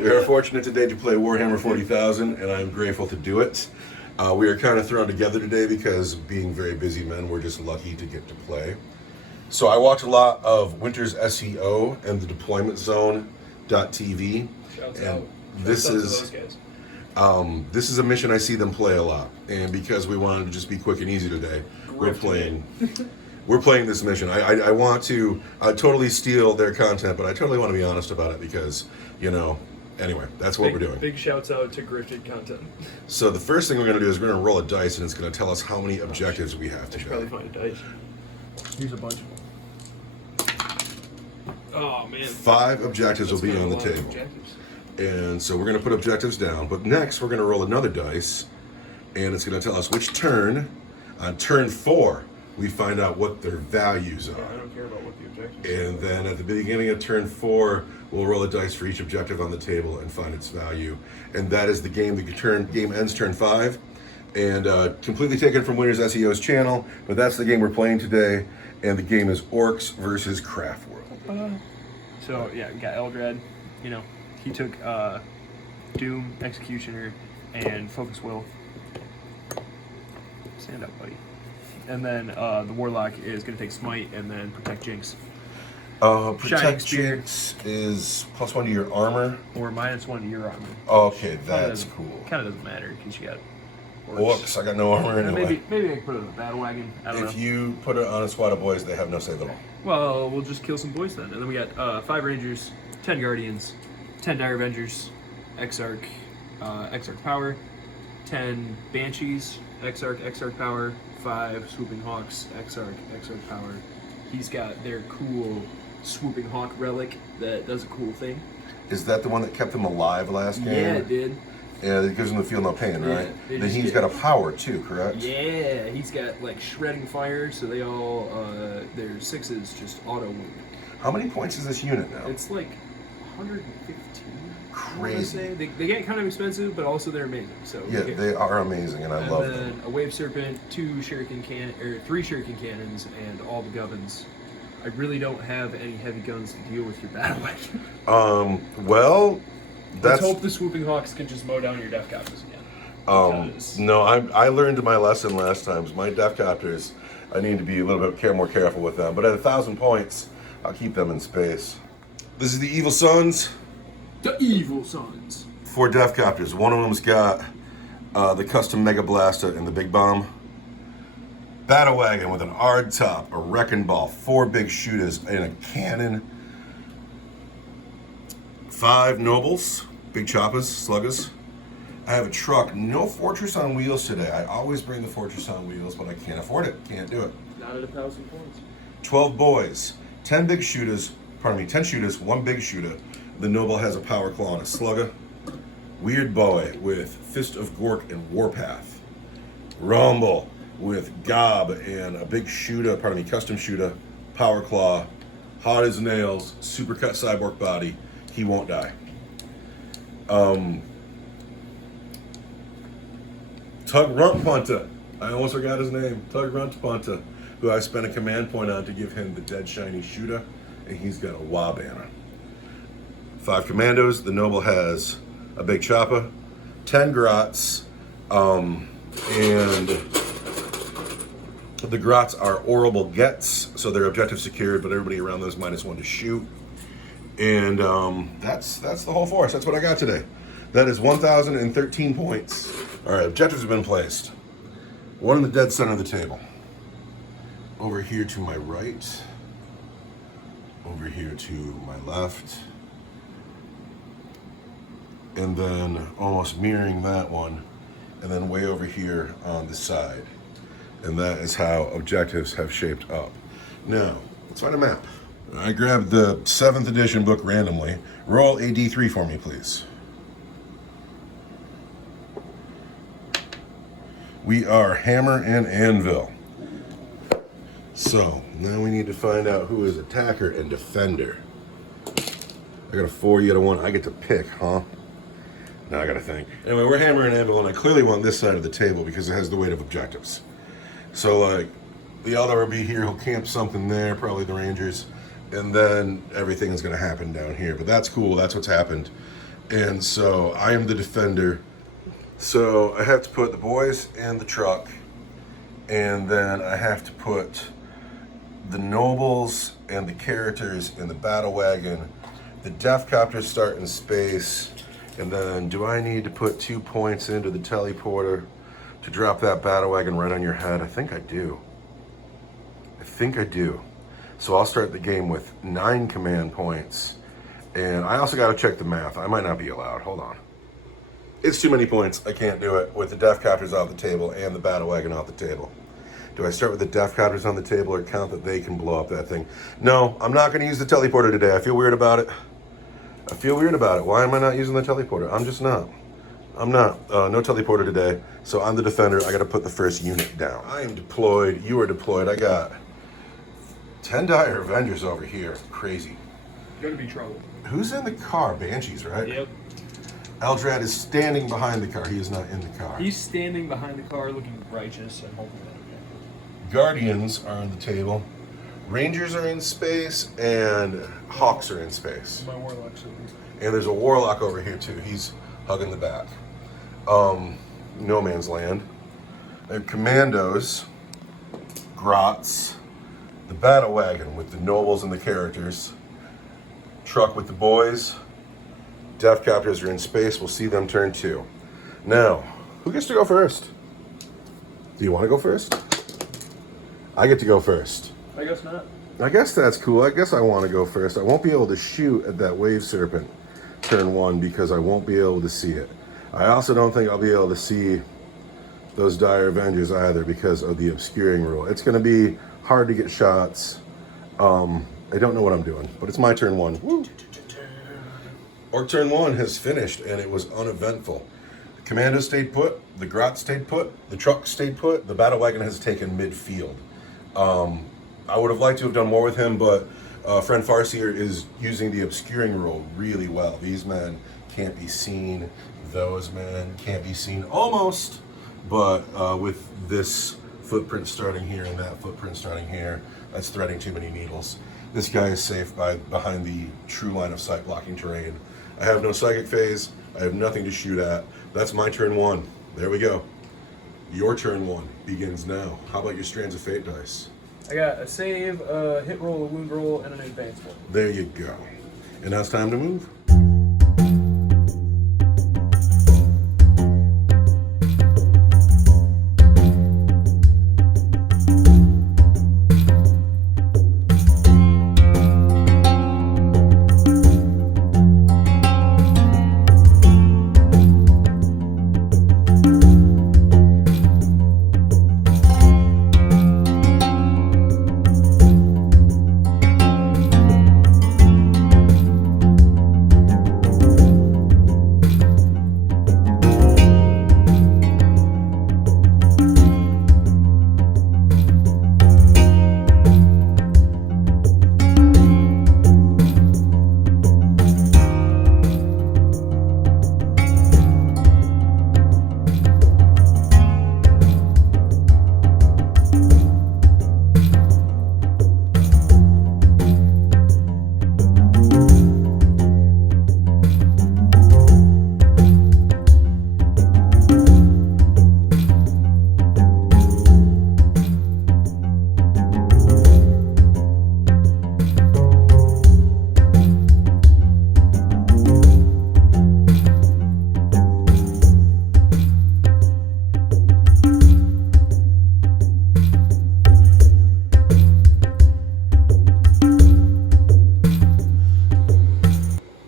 We are fortunate today to play Warhammer 40,000, and I'm grateful to do it. We are kind of thrown together today because, being very busy men, we're just lucky to get to play. So I watch a lot of Winter's SEO and the Deployment Zone.tv. Shouts and out. This Shouts out is to those guys. This is a mission I see them play a lot, and because we wanted to just be quick and easy today, we're playing this mission. I want to totally steal their content, but I totally want to be honest about it because, you know, anyway, that's what we're doing. Big shouts out to grifted content. So the first thing we're going to do is we're going to roll a dice, and it's going to tell us how many objectives we have I should to probably go. find a dice. Here's a bunch of them. Oh man. 5 objectives will be on the table. Objectives. And so we're going to put objectives down, but next we're going to roll another dice, and it's going to tell us which turn. On turn 4, we find out what their values Yeah, I are. don't care about what the objectives are. And then at the beginning of turn 4, we'll roll a dice for each objective on the table and find its value. And that is the game. The game ends turn 5, and completely taken from Winners SEO's channel. But that's the game we're playing today, and the game is Orks versus Craftworld. So yeah, we got Eldrad. You know, he took Doom, Executioner, and Focus Will. Stand up, buddy. And then the Warlock is going to take Smite and then Protect Jinx. Shining Protect Spear. Jinx is +1 to your armor. Or -1 to your armor. Okay, that's cool. Kind of doesn't matter because you got Orcs, I got no armor anyway. Maybe I can put it in a battle wagon. I don't know. If you put it on a squad of boys, they have no save at all. Well, we'll just kill some boys then. And then we got 5 Rangers, 10 Guardians, 10 Dire Avengers, Exarch Power, 10 Banshees, Exarch Power, 5 Swooping Hawks, Exarch Power. He's got their cool Swooping Hawk relic that does a cool thing. Is that the one that kept them alive last game? Yeah, it did. Yeah, it gives them the feel no pain, Yeah, right? they Then just he's get- got a power too, correct? Yeah, he's got like shredding fire, so they all their 6s just auto wound. How many points is this unit now? It's like 115. I wanna Crazy. say. They get kind of expensive, but also they're amazing. So Yeah, they are amazing, and I and love then them. a Wave Serpent, 3 Shuriken Cannons, and all the Gubbins. I really don't have any heavy guns to deal with your battle wagon. Well, Let's that's hope the Swooping Hawks can just mow down your Death Copters again. Because- no. I learned my lesson last time. My Death Copters, I need to be a little bit more careful with them. But at 1,000 points, I'll keep them in space. This is the Evil Sons. The Evil Sons. 4 Death Copters. One of them's got the custom Mega Blaster and the Big Bomb. Battle Wagon with an Ard top, a Wrecking Ball, 4 big shooters, and a cannon. 5 Nobles, big choppers, sluggers. I have a truck, no Fortress on wheels today. I always bring the Fortress on wheels, but I can't afford it. Can't do it. Not at 1,000 points. 12 boys, 10 big shooters, 10 shooters, 1 big shooter. The Noble has a Power Claw and a Slugger. Weird Boy with Fist of Gork and Warpath. Rumble with Gob and a big shooter, custom shooter, Power Claw, hard as nails, super cut cyborg body. He won't die. Tug Runt Punter. I almost forgot his name. Tug Runt Punter, who I spent a command point on to give him the dead shiny shooter, and he's got a Waaaaagh banner. 5 commandos. The Noble has a big chopper, 10 grots, and the grots are orable gets, so their objective secured, but everybody around those -1 to shoot. And that's the whole force. That's what I got today. That is 1,013 points. All right, objectives have been placed. One in the dead center of the table. Over here to my right. Over here to my left. And then almost mirroring that one. And then way over here on the side. And that is how objectives have shaped up. Now, let's find a map. I grabbed the 7th edition book randomly. Roll a D3 for me, please. We are Hammer and Anvil. So, now we need to find out who is attacker and defender. I got a 4, you got a 1. I get to pick, huh? Now I gotta think. Anyway, we're Hammer and Anvil, and I clearly want this side of the table because it has the weight of objectives. So, like, the Eldar will be here, he'll camp something there, probably the Rangers, and then everything is gonna happen down here. But that's cool, that's what's happened. And so I am the defender. So I have to put the boys in the truck, and then I have to put the nobles and the characters in the battle wagon. The death copters start in space, and then do I need to put 2 points into the teleporter to drop that battle wagon right on your head? I think I do. So I'll start the game with 9 command points, and I also got to check the math. I might not be allowed. Hold on. It's too many points. I can't do it with the death copters off the table and the battle wagon off the table. Do I start with the death copters on the table or count that they can blow up that thing? No, I'm not going to use the teleporter today. I feel weird about it. Why am I not using the teleporter? I'm just not. No teleporter today. So I'm the defender. I got to put the first unit down. I am deployed. You are deployed. I got 10 dire Avengers over here. Crazy. Gonna be trouble. Who's in the car? Banshees, right? Yep. Eldrad is standing behind the car. He is not in the car. He's standing behind the car looking righteous and hoping that Guardians are on the table. Rangers are in space, and Hawks are in space. my warlock's over. And there's a Warlock over here too. He's hugging the back. No man's land. I have Commandos, Grots, the Battle Wagon with the nobles and the characters, truck with the boys. Death Copters are in space. We'll see them turn 2. Now, who gets to go first? Do you want to go first? I get to go first. I guess not. I guess that's cool. I guess I want to go first. I won't be able to shoot at that Wave Serpent turn 1 because I won't be able to see it. I also don't think I'll be able to see those Dire Avengers either because of the obscuring rule. It's going to be hard to get shots. I don't know what I'm doing, but it's my turn 1. Woo. Orc turn 1 has finished, and it was uneventful. The Commando stayed put, the Grot stayed put, the truck stayed put, the Battle Wagon has taken midfield. I would have liked to have done more with him, but friend Farseer is using the obscuring rule really well. These men can't be seen. Those men can't be seen almost, but with this footprint starting here and that footprint starting here, that's threading too many needles. This guy is safe behind the true line of sight blocking terrain. I have no psychic phase. I have nothing to shoot at. That's my turn 1. There we go. Your turn 1 begins now. How about your Strands of Fate dice? I got a save, a hit roll, a wound roll, and an advanced roll. There you go. And now it's time to move.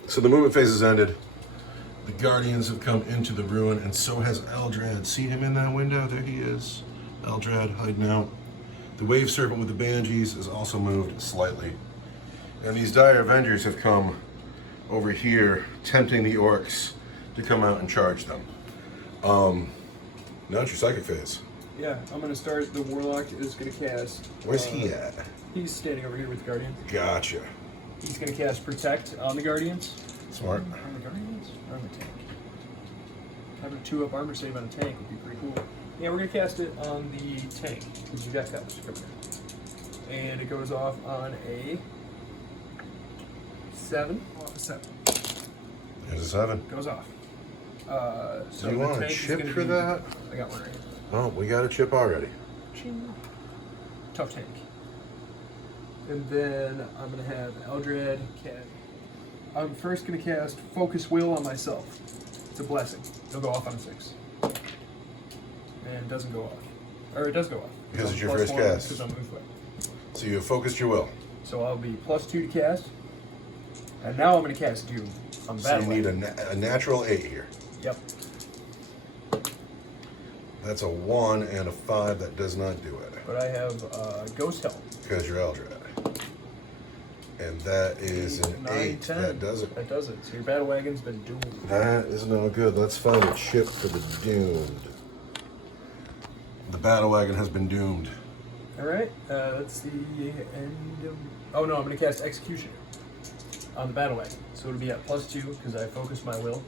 So the movement phase has ended. The Guardians have come into the ruin, and so has Eldrad. See him in that window? There he is. Eldrad hiding out. The Wave Serpent with the Banshees has also moved slightly. And these Dire Avengers have come over here, tempting the Orcs to come out and charge them. Now it's your Psychic phase. Yeah, I'm gonna start. The Warlock is gonna cast. Where's he at? He's standing over here with the Guardian. Gotcha. He's gonna cast Protect on the Guardians. Smart. On the Guardians? Or on the tank? Having a 2-up armor save on a tank would be pretty cool. Yeah, we're gonna cast it on the tank because you got that coming in. And it goes off on a 7. 7. There's a 7. Goes off. So Do you the want a tank is chip gonna for be- that? I got one right here. Oh, we got a chip already. Ching. Tough tank. And then I'm gonna have Eldrad Cat. I'm first gonna cast Focus Will on myself. It's a blessing. It'll go off on a 6. And it doesn't go off. Or it does go off. Because I'm it's your plus first 1 cast. Because I'm moved away. So you have focused your will. So I'll be +2 to cast. And now I'm gonna cast Doom on the So you battle. need a natural 8 here. Yep. That's a 1 and a 5. That does not do it. But I have Ghost Helm. Because you're Eldrad. And that is an 9, 8. 10. That does it. That does it. So your battle wagon's been doomed. That is no good. Let's find a chip for the doomed. The battle wagon has been doomed. Alright, that's the end of... Oh no, I'm going to cast Execution on the battle wagon. So it'll be at +2 because I focused my will.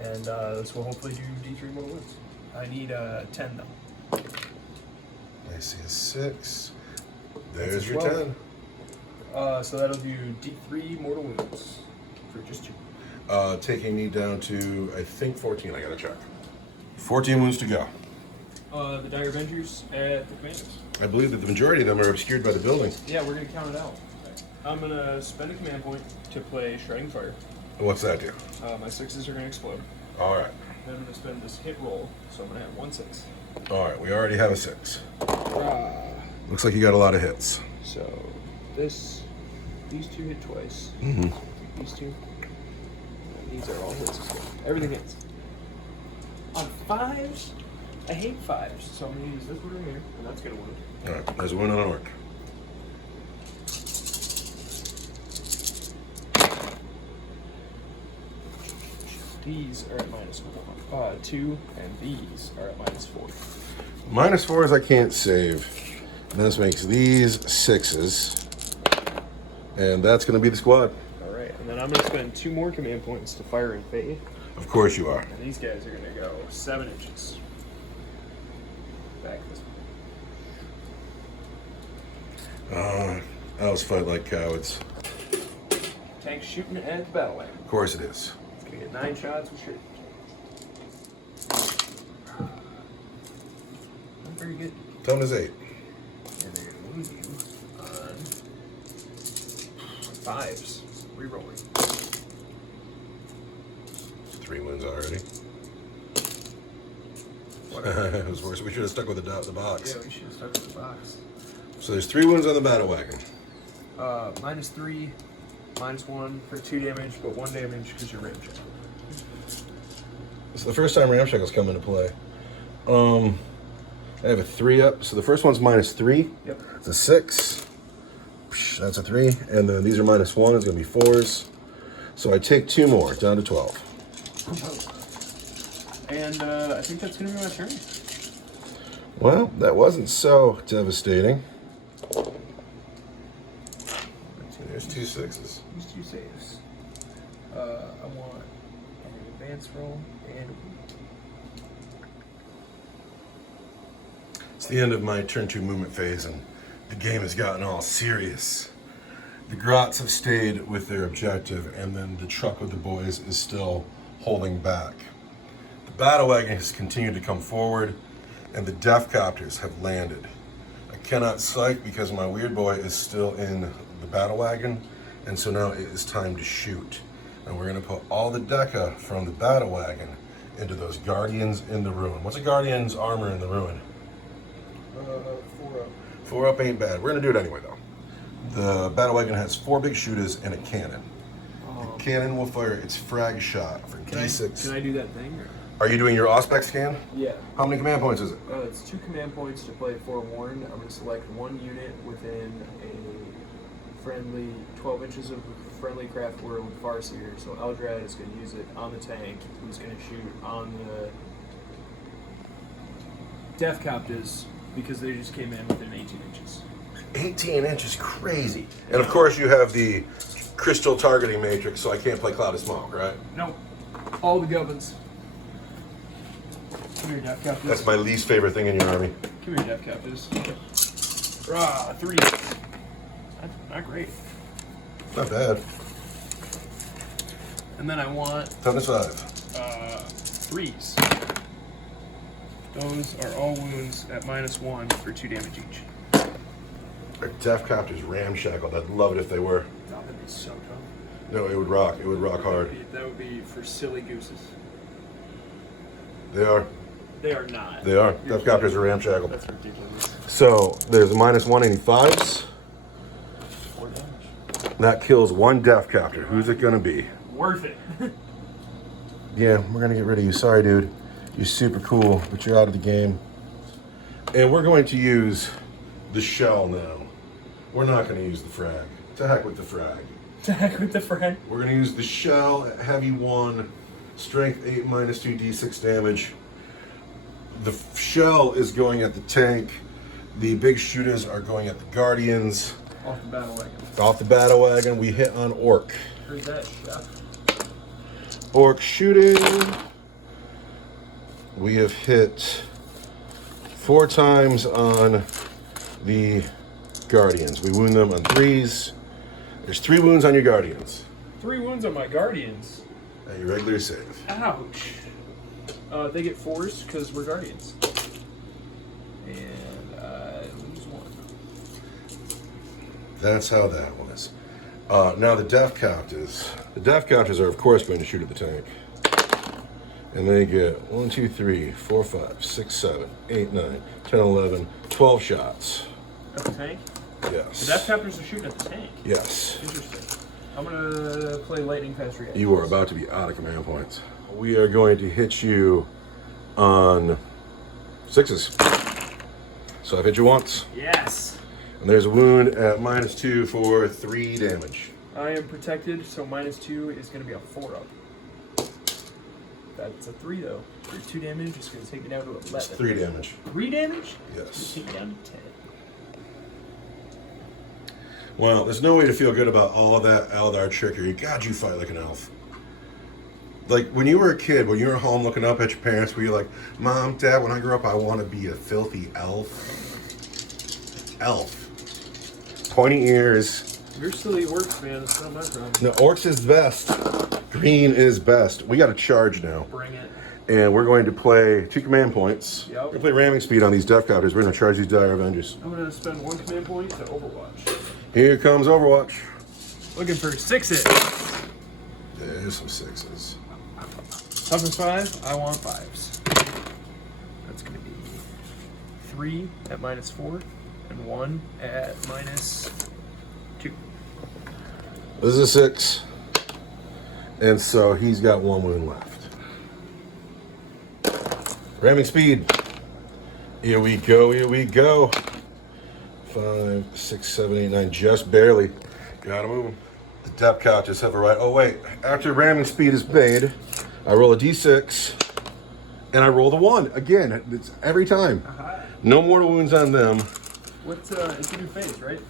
And this will hopefully do D3 mortal wounds. I need 10 though. I see a 6. That's There's a your 12. 10. So that'll do D3 mortal wounds for just 2. Taking me down to, I think, 14. I gotta check. 14 wounds to go. The Dire Avengers at the commanders. I believe that the majority of them are obscured by the building. Yeah, we're going to count it out. I'm going to spend a command point to play Shredding Fire. What's that do? My 6s are going to explode. All right. Then I'm going to spend this hit roll, so I'm going to have 1 6. All right, we already have a 6. Ah. Looks like you got a lot of hits. So these 2 hit twice. Mm-hmm. These 2. And these are all hits as well. Everything hits. On 5s, I hate 5s, so I'm going to use this one right here, and that's going to wound. All right, there's a win on an orc. These are at -2, and these are at -4. -4s I can't save. And this makes these 6s. And that's going to be the squad. Alright, and then I'm going to spend 2 more command points to fire in Faith. Of course you are. And these guys are going to go 7 inches. Back this way. Elves fight like cowards. Tank shooting at the battle wagon. Of course it is. It's going to get 9 shots with shit. Not very good. Tone is 8. And they're going to wound you on 5s. Rerolling. 3 wounds already. It was worse. We should have stuck with the box. Yeah, we should have stuck with the box. So there's 3 wounds on the battle wagon. -3, -1 for 2 damage, but 1 damage because you're ramjet. It's the first time ramshackles come into play. I have a 3 up. So the first one's -3. Yep. It's a 6. That's a 3. And then these are -1. It's going to be 4s. So I take 2 more, down to 12. And I think that's going to be my turn. Well, that wasn't so devastating. There's 2 6s. These 2 saves. I want an advance roll and It's the end of my turn 2 movement phase, and the game has gotten all serious. The Grots have stayed with their objective, and then the truck with the boys is still holding back. The battle wagon has continued to come forward, and the Death Copters have landed. I cannot sight because my weird boy is still in the battle wagon, and so now it is time to shoot. And we're going to put all the Deca from the battle wagon into those Guardians in the Ruin. What's a Guardian's armor in the Ruin? 4 up. 4 up ain't bad. We're going to do it anyway, though. The battle wagon has 4 big shooters and a cannon. The cannon will fire its frag shot for D6. Can I do that thing? Or? Are you doing your Auspex scan? Yeah. How many command points is it? It's 2 command points to play Forewarned. I'm going to select 1 unit within a friendly 12 inches of friendly Craftworld Farseer. So Eldrad is going to use it on the tank, who's going to shoot on the Death Copters because they just came in within 18 inches. 18 inches, crazy. And of course you have the crystal targeting matrix, so I can't play Cloud of Smoke, right? No. All the gubbins. Come here, Death Copters. That's my least favorite thing in your army. Come here, Death Copters. Rah, 3. That's not great. Not bad. And then I want Toughness 5. 3s. Those are all wounds at -1 for 2 damage each. Our Death Copter's ramshackled. I'd love it if they were. That would be so tough. No, it would rock. It would rock hard. That would be for silly gooses. They are. They are not. They are. Death Copters are ramshackled. That's ridiculous. So there's -185s. 4 damage. That kills 1 Death Copter. Who's it gonna be? Worth it. Yeah, we're gonna get rid of you. Sorry, dude. You're super cool, but you're out of the game. And we're going to use the shell now. We're not gonna use the frag. To heck with the frag. To heck with the frag. We're gonna use the shell at heavy 1, strength 8, -2 d6 damage. The shell is going at the tank. The big shooters are going at the guardians. Off the battle wagon. Off the battle wagon, we hit on orc. Where's that chef? Orc shooting. We have hit 4 times on the guardians. We wound them on 3s. There's 3 wounds on your guardians. 3 wounds on my guardians. At your regular save. Ouch. They get 4s because we're guardians. And I lose 1. That's how that was. Now the Death Copters. The Death Copters are of course going to shoot at the tank. And they get 1, 2, 3, 4, 5, 6, 7, 8, 9, 10, 11, 12 shots. At the tank? Yes. The Death Copters are shooting at the tank. Yes. Interesting. I'm gonna play lightning fast reaction. You are about to be out of command points. We are going to hit you on 6s. So I've hit you once. Yes. And there's a wound at -2 for 3 damage. I am protected, so -2 is gonna be a 4-up. That's a 3 though. For 2 damage, it's gonna take me down to 11. It's 3 damage. 3 damage? Yes. Take me down to 10. Well, there's no way to feel good about all of that Eldar trickery. God, you fight like an elf. Like, when you were a kid, when you were home looking up at your parents, were you like, Mom, Dad, when I grow up, I want to be a filthy elf? Elf. Pointy ears. You're silly orcs, man. It's not my problem. No, orcs is best. Green is best. We got to charge now. Bring it. And we're going to play 2 command points. Yep. We're going to play ramming speed on these Death Copters. We're going to charge these Dire Avengers. I'm gonna spend 1 command point to Overwatch. Here comes Overwatch. Looking for 6s. There's some 6s. Toughness 5, I want 5s. That's gonna be 3 at -4 and 1 at -2. This is a 6. And so he's got 1 wound left. Ramming speed. Here we go, here we go. 5, 6, 7, 8, 9, just barely. Gotta move him. The depth couches have a right. Oh, wait. After ramming speed is made, I roll a d6, and I roll the 1. Again, it's every time. No more wounds on them. What's it's a new phase, right?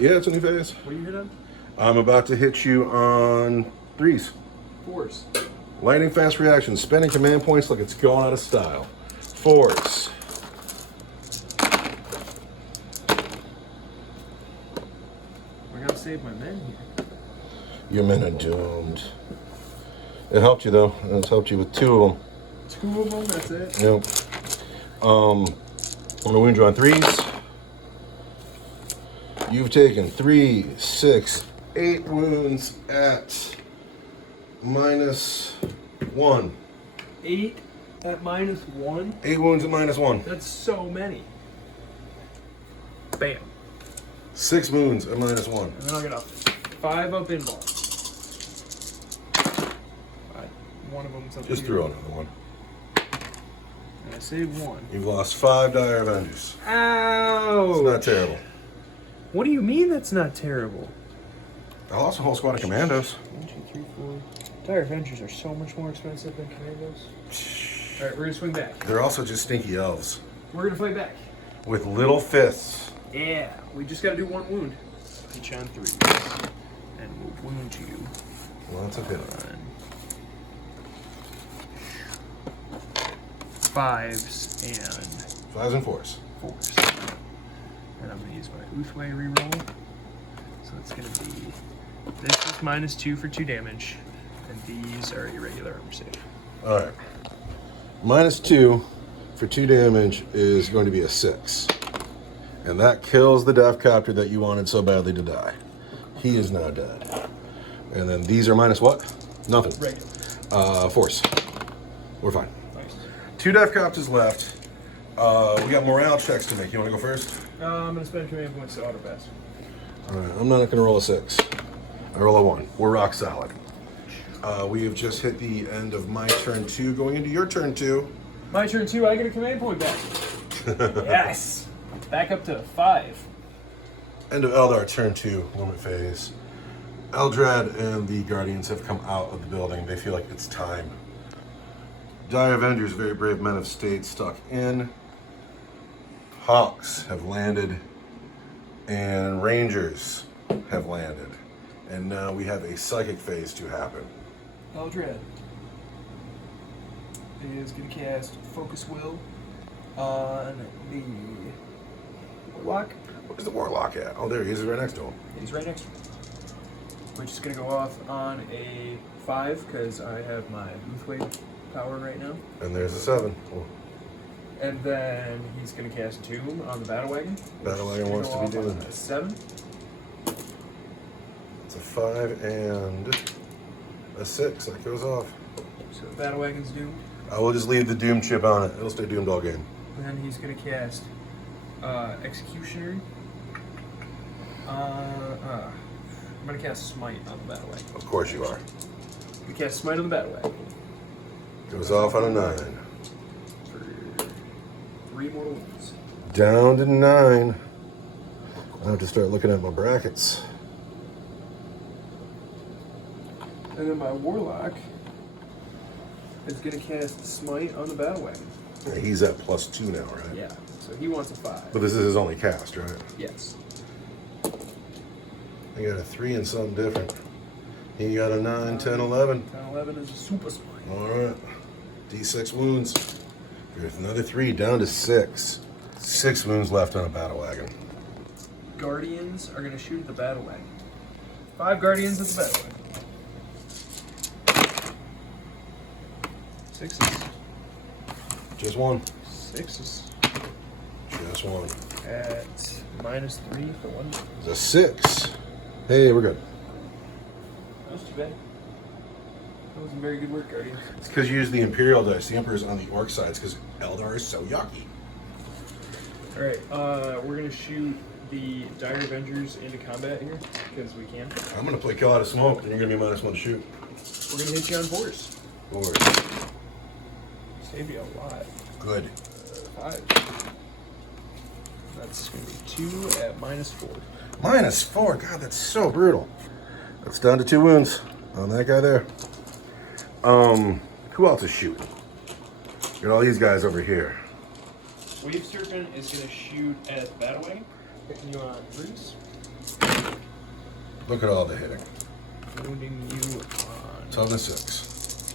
Yeah, it's a new phase. What are you hit on? I'm about to hit you on 3s. 4s. Lightning fast reaction, spending command points like it's going out of style. 4s. I gotta save my men here. Your men are doomed. It helped you though. It's helped you with 2 of them. 2 of them, that's it. Yep. I'm gonna wound you on 3s. You've taken 3, 6, 8 wounds at -1. 8 at -1? 8 wounds at -1. That's so many. Bam. 6 wounds at -1. And then I'll get a 5 up in ball. One of them's up Just here. throw another one. And I saved 1. You've lost 5 Dire Avengers. Ow! It's not terrible. What do you mean that's not terrible? I lost a whole squad of commandos. 1, 2, 3, 4. Dire Avengers are so much more expensive than Commandos. Alright, we're gonna swing back. They're also just stinky elves. We're gonna fight back. With little fists. Yeah, we just gotta do 1 wound. Hit you on 3. And we'll wound you Lots of hit. on 5s and 5s and 4s. 4s. And I'm gonna use my Uthway reroll. So it's gonna be, this is -2 for 2 damage. And these are irregular armor save. All right. -2 for 2 damage is going to be a 6. And that kills the Death Copter that you wanted so badly to die. He is now dead. And then these are minus what? Nothing. Regular. Force. We're fine. Nice. 2 Death Copters left. We got morale checks to make. You want to go first? I'm going to spend command points to auto pass. All right. I'm not going to roll a 6. I roll a 1. We're rock solid. We have just hit the end of my turn 2, going into your turn 2. My turn 2, I get a command point back. Yes! Back up to 5. End of Eldar, turn 2, limit phase. Eldrad and the Guardians have come out of the building. They feel like it's time. Dire Avengers, very brave men, have stayed stuck in. Hawks have landed. And Rangers have landed. And now we have a psychic phase to happen. Eldred is going to cast Focus Will on the Warlock. Where's the Warlock at? Oh, there he is, right next to him. He's right next to me. Which is going to go off on a 5 because I have my Boothweight power right now. And there's a 7. Oh. And then he's going to cast Doom on the Battle Wagon. Battle Wagon wants to be doing a 7. It's a 5 and a 6. That goes off. So the Battle Wagon's doomed. I will just leave the Doom chip on it. It'll stay doomed all game. And then he's going to cast Executioner. I'm going to cast Smite on the Battle Wagon. Of course you are. We cast Smite on the Battle Wagon. Goes off on a 9. For 3 mortal wounds. Down to 9. I have to start looking at my brackets. And then my Warlock is going to cast Smite on the Battle Wagon. He's at +2 now, right? Yeah, so he wants a 5. But this is his only cast, right? Yes. He got a 3 and something different. He got a 9, 10, 11. 10, 11 is a Super Smite. All right. D6 wounds. There's another 3, down to 6. 6 wounds left on a Battle Wagon. Guardians are going to shoot at the Battle Wagon. 5 Guardians at the Battle Wagon. 6s. Just 1. 6s. Just 1. At -3 for 1. It's a 6. Hey, we're good. That was too bad. That wasn't very good work, Guardians. It's because you use the Imperial dice. The Emperor's on the Orc sides because Eldar is so yucky. Alright, we're going to shoot the Dire Avengers into combat here because we can. I'm going to play Kill Out of Smoke, and you're going to be -1 to shoot. We're going to hit you on force. Forward. Save you a lot. Good. 5. That's going to be 2 at -4. -4. God, that's so brutal. That's down to 2 wounds on that guy there. Who else is shooting? Got all these guys over here. Wave Serpent is going to shoot at the Battle Wagon, hitting you on 3s. Look at all the hitting. Wounding you on Toughness 6.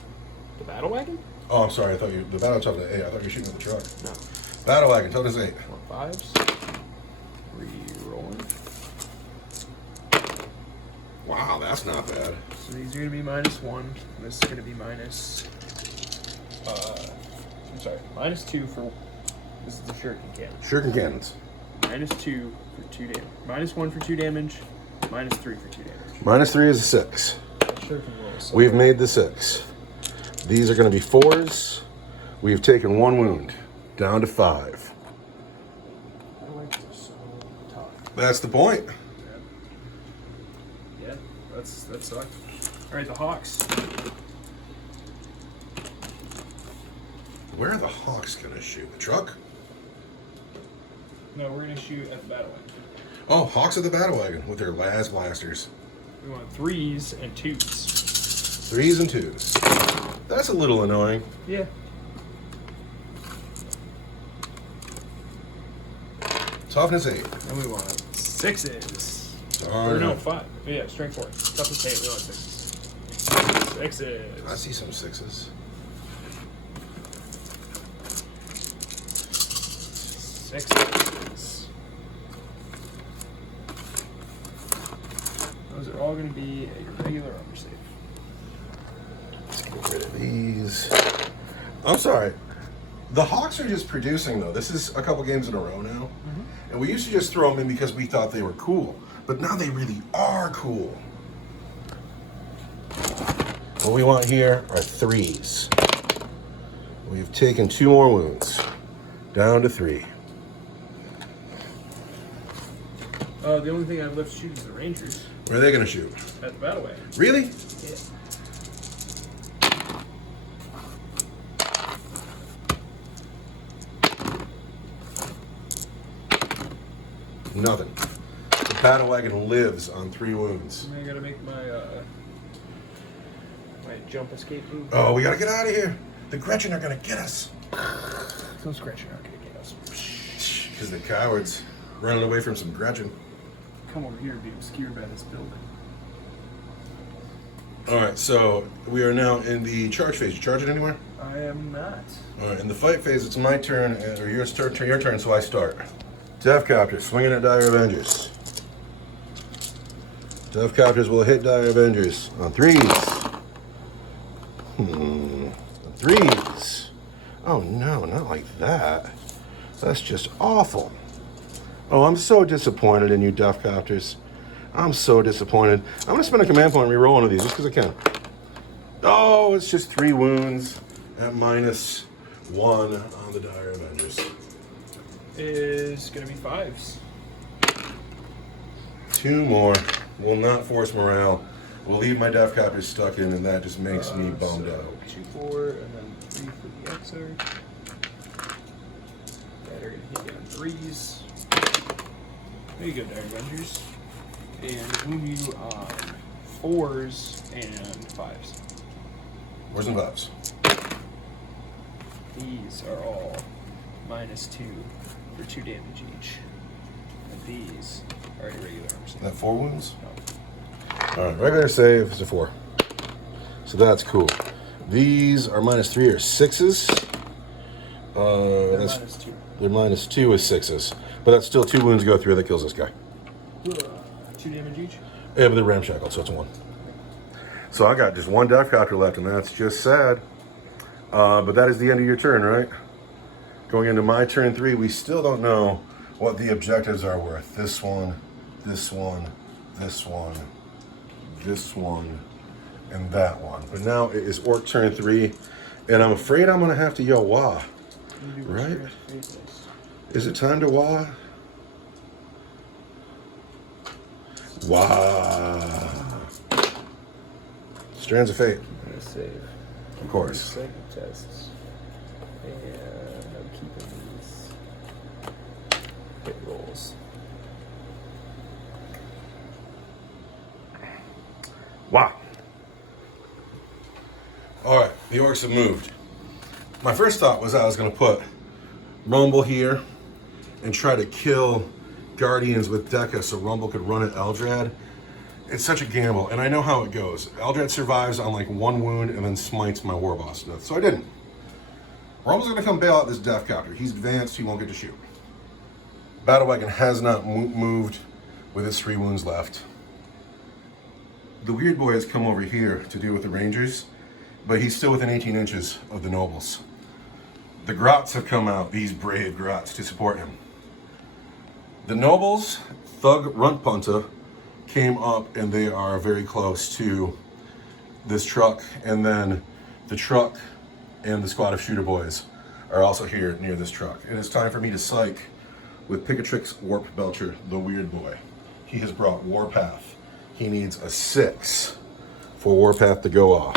the Battle Wagon? Oh, I'm sorry. I thought you the battle toughness 8. I thought you were shooting at the truck. No. Battle Wagon, toughness 8. 4 5s. Re-rolling. Wow, that's not bad. So these are going to be -1. This is going to be -2 for. This is the Shuriken Cannon. Shuriken cannons. -2 for 2 damage. -1 for 2 damage. -3 for 2 damage. -3 is a 6. Shuriken rolls. We've made the 6. These are going to be 4s. We've taken 1 wound. Down to 5. I like this so tough. That's the point. Yeah, that sucked. All right, the Hawks. Where are the Hawks going to shoot? The truck? No, we're gonna shoot at the Battle Wagon. Oh, Hawks of the Battle Wagon with their las blasters. We want 3s and 2s. 3s and 2s. That's a little annoying. Yeah. Toughness 8. And we want 6s. Darn. Or no, 5. Yeah, strength 4. Toughness 8. We want 6s. 6s. I see some 6s. 6s. Those are all going to be a regular armor save. Let's get rid of these. I'm sorry. The Hawks are just producing, though. This is a couple games in a row now. And we used to just throw them in because we thought they were cool. But now they really are cool. What we want here are 3s. We've taken 2 more wounds. Down to 3. The only thing I've left to shoot is the Rangers. Where are they going to shoot? At the battle wagon. Really? Yeah. Nothing. The battle wagon lives on 3 wounds. I gotta make my my jump escape move. Oh, we gotta get out of here. The Gretchen are gonna get us. Those Gretchen aren't gonna get us. Because they're cowards. Running away from some Gretchen. Come over here and be obscured by this building. Alright, so we are now in the charge phase. You charge it anywhere? I am not. Alright, in the fight phase, it's my turn, or your turn, so I start. Deathcopter, swinging at Dire Avengers. Deathcopters will hit Dire Avengers on 3s. On 3s. Oh no, not like that. That's just awful. Oh, I'm so disappointed in you, Deathcopters. I'm so disappointed. I'm gonna spend a command point and reroll one of these just because I can. Oh, it's just 3 wounds at -1 on the Dire Avengers. Is gonna be 5s. 2 more. Will not force morale. Will leave my Deathcopters stuck in, and that just makes me bummed out. 2, 4, and then 3 for the Exarch. That are gonna hit you on 3s. There you go, Dire Avengers. And wound you on 4s and 5s. Where's the buffs? These are all -2 for 2 damage each. And these are irregular arms. That 4 wounds? No. Alright, regular save is a 4. So that's cool. These are -3 or 6s. They're That's, -2. they're -2 is 6s. But that's still 2 wounds go through that kills this guy. 2 damage each? Yeah, but they're ramshackled, so it's a 1. So I got just 1 Deathcopter left, and that's just sad. But that is the end of your turn, right? Going into my turn 3, we still don't know what the objectives are worth. This one, this one, this one, this one, and that one. But now it is Orc turn 3, and I'm afraid I'm gonna have to yell Waaaaagh. Right? Is it time to Waaaaagh? Waaaaagh. Strands of Fate. I'm gonna save. Of course. Second tests. And I'm keeping these hit rolls. Wow. All right, the Orcs have moved. My first thought was I was going to put Rumble here and try to kill Guardians with Deca so Rumble could run at Eldrad. It's such a gamble, and I know how it goes. Eldrad survives on like 1 wound and then smites my war boss to death, so I didn't. Rumble's going to come bail out this Deathcopter. He's advanced, he won't get to shoot. Battle Wagon has not moved with his 3 wounds left. The Weird Boy has come over here to deal with the Rangers, but he's still within 18 inches of the Nobles. The Grots have come out, these brave Grots, to support him. The Nobles, Thug Runtpunta, came up and they are very close to this truck, and then the truck and the squad of Shooter Boys are also here near this truck. And it's time for me to psych with Picatrix Warp Belcher, the Weird Boy. He has brought Warpath. He needs a 6 for Warpath to go off.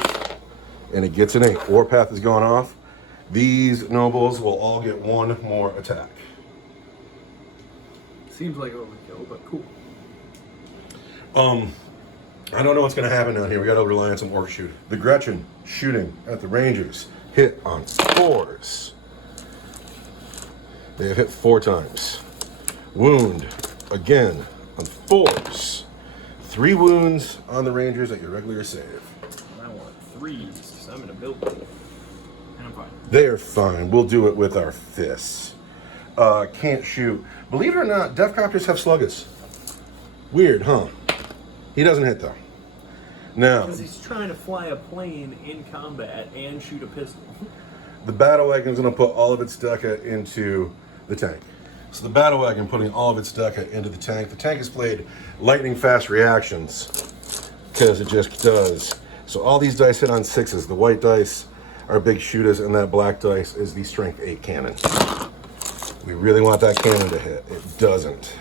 And it gets an 8. Warpath has gone off. These Nobles will all get 1 more attack. Seems like overkill, but cool. I don't know what's going to happen down here. We got to rely on some Orc shoot. The Gretchen shooting at the Rangers. Hit on 4s. They have hit 4 times. Wound again on 4s. 3 wounds on the Rangers at your regular save. I want 3s, so I'm in a building. And I'm fine. They are fine. We'll do it with our fists. Can't shoot. Believe it or not, Deathcopters have Sluggas. Weird, huh? He doesn't hit though. Now, Because he's trying to fly a plane in combat and shoot a pistol. the battle wagon is going to put all of its DECA into the tank. So the battle wagon putting all of its DECA into the tank. The tank has played lightning fast reactions because it just does. So all these dice hit on 6s. The white dice are big shooters, and that black dice is the strength 8 cannon. We really want that cannon to hit. It doesn't.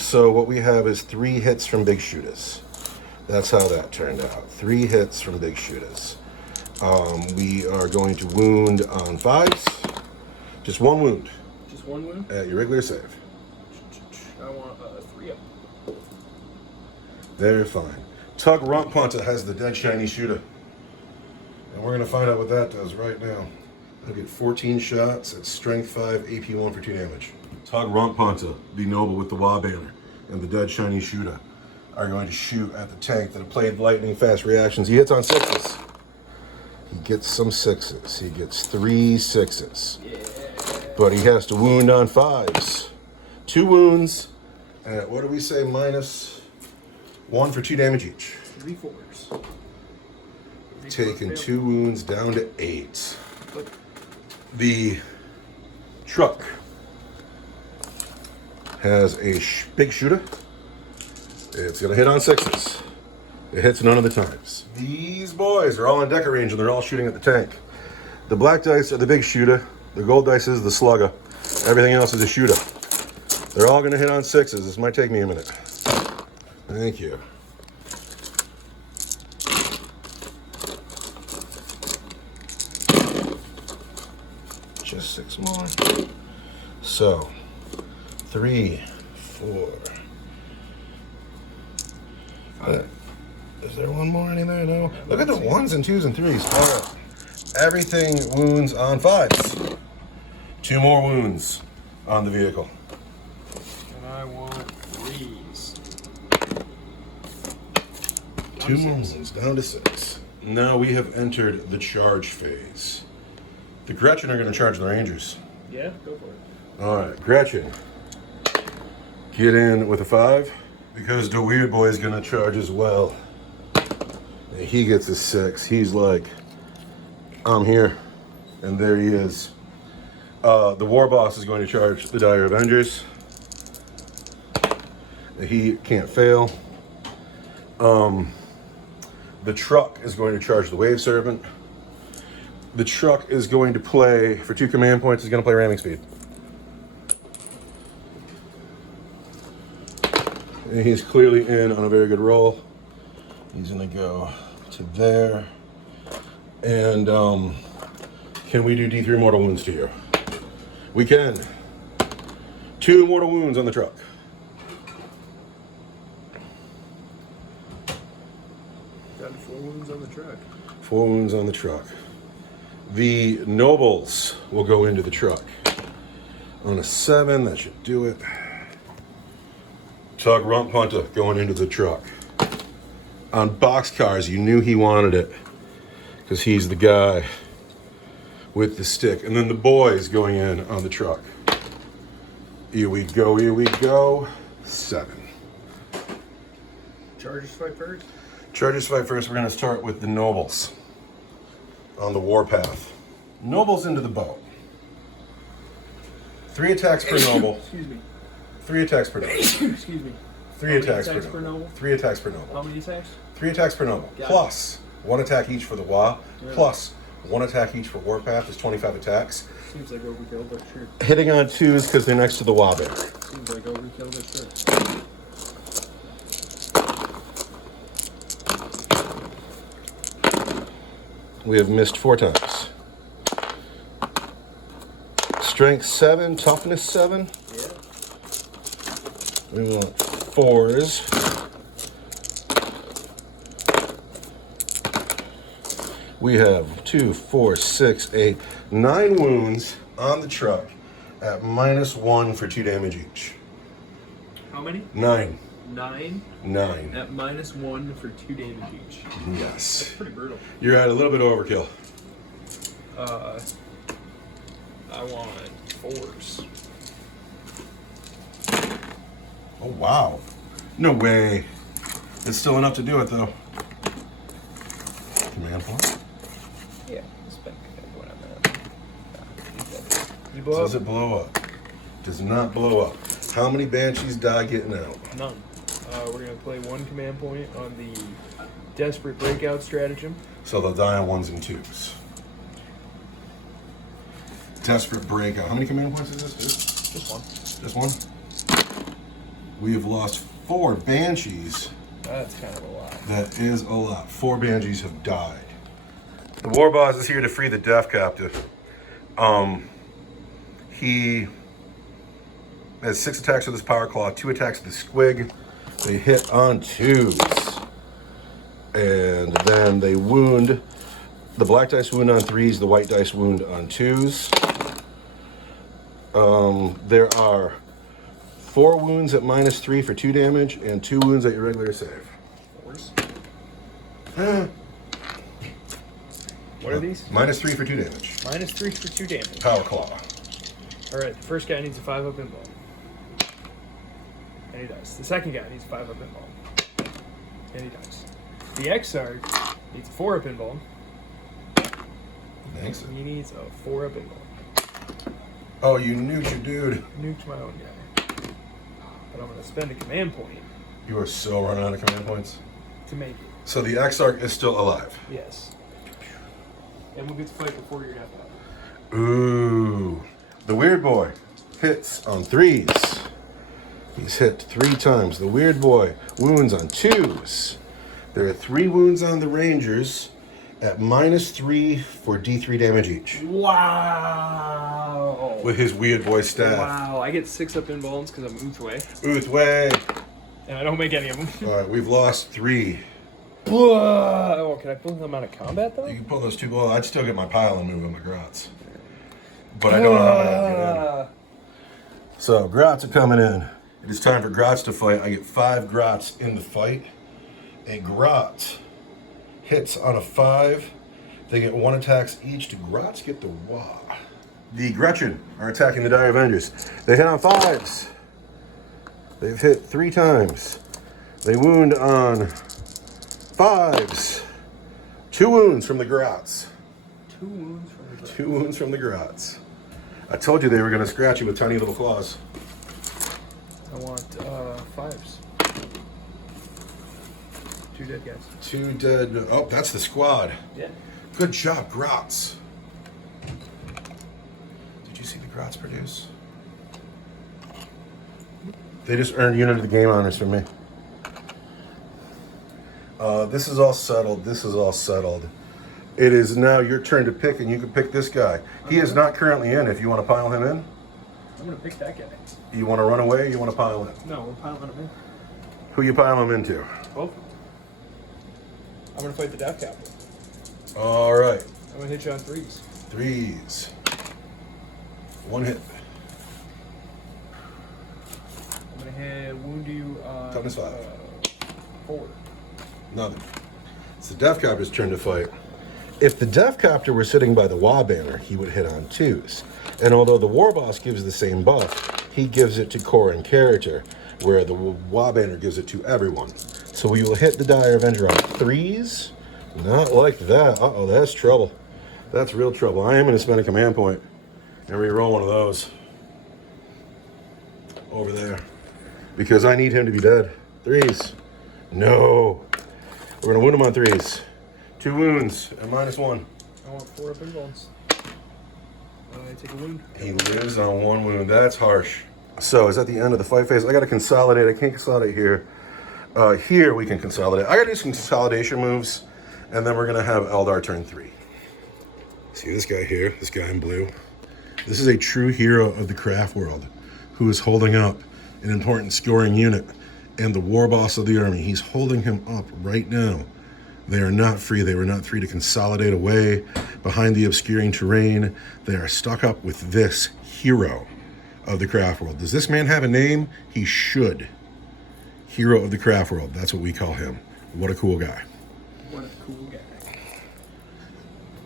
So what we have is 3 hits from big shooters. That's how that turned out. 3 hits from big shooters. We are going to wound on 5s. Just 1 wound. Just 1 wound? At your regular save. I want 3 up. They're fine. Tug Rump Punta has the dead shiny shooter. And we're going to find out what that does right now. I'll get 14 shots at strength 5, AP 1 for 2 damage. Tug Rump Punta, the noble with the Waaaaagh banner, and the dead shiny shooter are going to shoot at the tank that have played lightning fast reactions. He hits on 6s. He gets some 6s. He gets 3 6s. Yeah. But he has to wound on 5s. 2 wounds, and what do we say, -1 for 2 damage each. 3 4s. Taking 2 wounds down to 8. The truck has a big shooter. It's going to hit on 6s. It hits none of the times. These boys are all in DECA range, and they're all shooting at the tank. The black dice are the big shooter. The gold dice is the slugger. Everything else is a shooter. They're all going to hit on 6s. This might take me a minute. Thank you. Just 6 more. So, 3, 4. Is there 1 more in there? No. Look at the 1s and 2s and 3s. All right. Everything wounds on 5s. 2 more wounds on the vehicle. And I want 3s. 2 more wounds down to 6. Now we have entered the charge phase. The Gretchen are going to charge the Rangers. Yeah, go for it. All right, Gretchen. Get in with a 5 because the weird boy is going to charge as well. And he gets a 6. He's like, I'm here. And there he is. The War Boss is going to charge the Dire Avengers. He can't fail. The truck is going to charge the Wave Serpent. The truck is going to play, for 2 command points, he's going to play ramming speed. And he's clearly in on a very good roll. He's going to go to there. And can we do D3 mortal wounds to you? We can. 2 mortal wounds on the truck. Got 4 wounds on the truck. 4 wounds on the truck. The nobles will go into the truck. On a 7, that should do it. Tug Rump Punta going into the truck. On boxcars, you knew he wanted it because he's the guy with the stick. And then the boys going in on the truck. Here we go, here we go. 7. Chargers fight first? Chargers fight first. We're going to start with the nobles on the warpath. Nobles into the boat. 3 attacks per noble. Excuse me. 3 attacks per noble. Excuse me. 3 attacks attacks per per noble. noble? 3 attacks per noble. How many attacks? 3 attacks per noble. Got Plus 1 attack each for the Waaaaagh. Really? Plus 1 attack each for warpath is 25 attacks. Seems like overkill, but sure. Hitting on 2s because they're next to the Waaaaagh banner. Seems like overkill, but sure. We have missed 4 times. Strength 7, toughness 7. Yeah. We want 4s. We have 2, 4, 6, 8, 9 wounds on the truck at -1 for 2 damage each. How many? 9. 9 9. at -1 for 2 damage each. Yes. That's pretty brutal. You're at a little bit of overkill. I want 4s. Oh, wow. No way. It's still enough to do it, though. Command point. Yeah, spend what I'm at. Does it blow up? Does not blow up. How many Banshees die getting out? None. We're going to play one command point on the Desperate Breakout stratagem. So they'll die on 1s and 2s. Desperate Breakout. How many command points is this, dude? Just one. Just one? We have lost 4 Banshees. That's kind of a lot. That is a lot. 4 Banshees have died. The War Boss is here to free the Death Captive. He has 6 attacks with his Power Claw, 2 attacks with his Squig. They hit on 2s. And then they wound. The black dice wound on 3s, the white dice wound on 2s. There are 4 wounds at -3 for 2 damage, and 2 wounds at your regular save. What are these? -3 for 2 damage. -3 for 2 damage. Power Claw. Alright, the first guy needs a 5-up invuln. And he dies. The second guy needs a 5-up invuln. And he dies. The Exarch needs a 4-up invuln. Thanks. He needs a 4-up invuln. Oh, you nuked your dude. Nuked my own guy. But I'm going to spend a command point You are so running out of command points. to make it. So the Exarch is still alive. Yes. And we'll get to fight before your death happens. Ooh. The Weird Boy hits on 3s. He's hit 3 times. The Weird Boy wounds on 2s. There are 3 wounds on the Rangers at -3 for D3 damage each. Wow. With his Weird Boy staff. Wow. I get 6-up invulns because I'm Uthway. Uthway. And I don't make any of them. All right, we've lost 3. Oh, can I pull them out of combat though? You can pull those 2. Well, I'd still get my pile and move on my Grots. But I don't know how many I'll get in. So, Grots are coming in. It is time for Grots to fight. I get 5 Grots in the fight. A Grot hits on a 5. They get 1 attacks each. Do Grots get the Waaaaagh? The Gretchen are attacking the Dire Avengers. They hit on 5s. They've hit 3 times. They wound on 5s. 2 wounds from the Grots. 2 wounds from the 2 wounds from the Grots. I told you they were going to scratch you with tiny little claws. I want 5s. 2 dead guys. 2 dead. Oh, that's the squad. Yeah. Good job, Grots. Did you see the Grots produce? They just earned unit of the game honors from me. This is all settled. This is all settled. It is now your turn to pick, and you can pick this guy. He is not currently in. If you want to pile him in, I'm going to pick that guy. you want to run away, or you want to pile in? No, we're piling him in. Who you pile him into? Both. I'm going to fight the Death Captain. All right. I'm going to hit you on 3s. 3s. 1 hit. I'm going to wound you on Toughness 5. 4. Nothing. It's the Death Copter's turn to fight. If the Death Copter were sitting by the Waaaaagh banner, he would hit on 2s. And although the War Boss gives the same buff, he gives it to core and character, where the Waaaaagh banner gives it to everyone. So we will hit the Dire Avenger on 3s. Not like that. Uh-oh, that's trouble. That's real trouble. I am going to spend a command point and re-roll one of those. Over there. Because I need him to be dead. 3s. No. We're going to wound him on 3s. 2 wounds at -1. I want 4-up invulns. I take a wound. He lives on 1 wound. That's harsh. So, is that the end of the fight phase? I got to consolidate. I can't consolidate here. Here we can consolidate. I got to do some consolidation moves, and then we're going to have Eldar turn 3. See this guy here? This guy in blue? This is a true hero of the Craftworld who is holding up an important scoring unit and the War Boss of the army. He's holding him up right now. They are not free. They were not free to consolidate away behind the obscuring terrain. They are stuck up with this hero of the Craftworld. Does this man have a name? He should. Hero of the Craftworld. That's what we call him. What a cool guy. What a cool guy.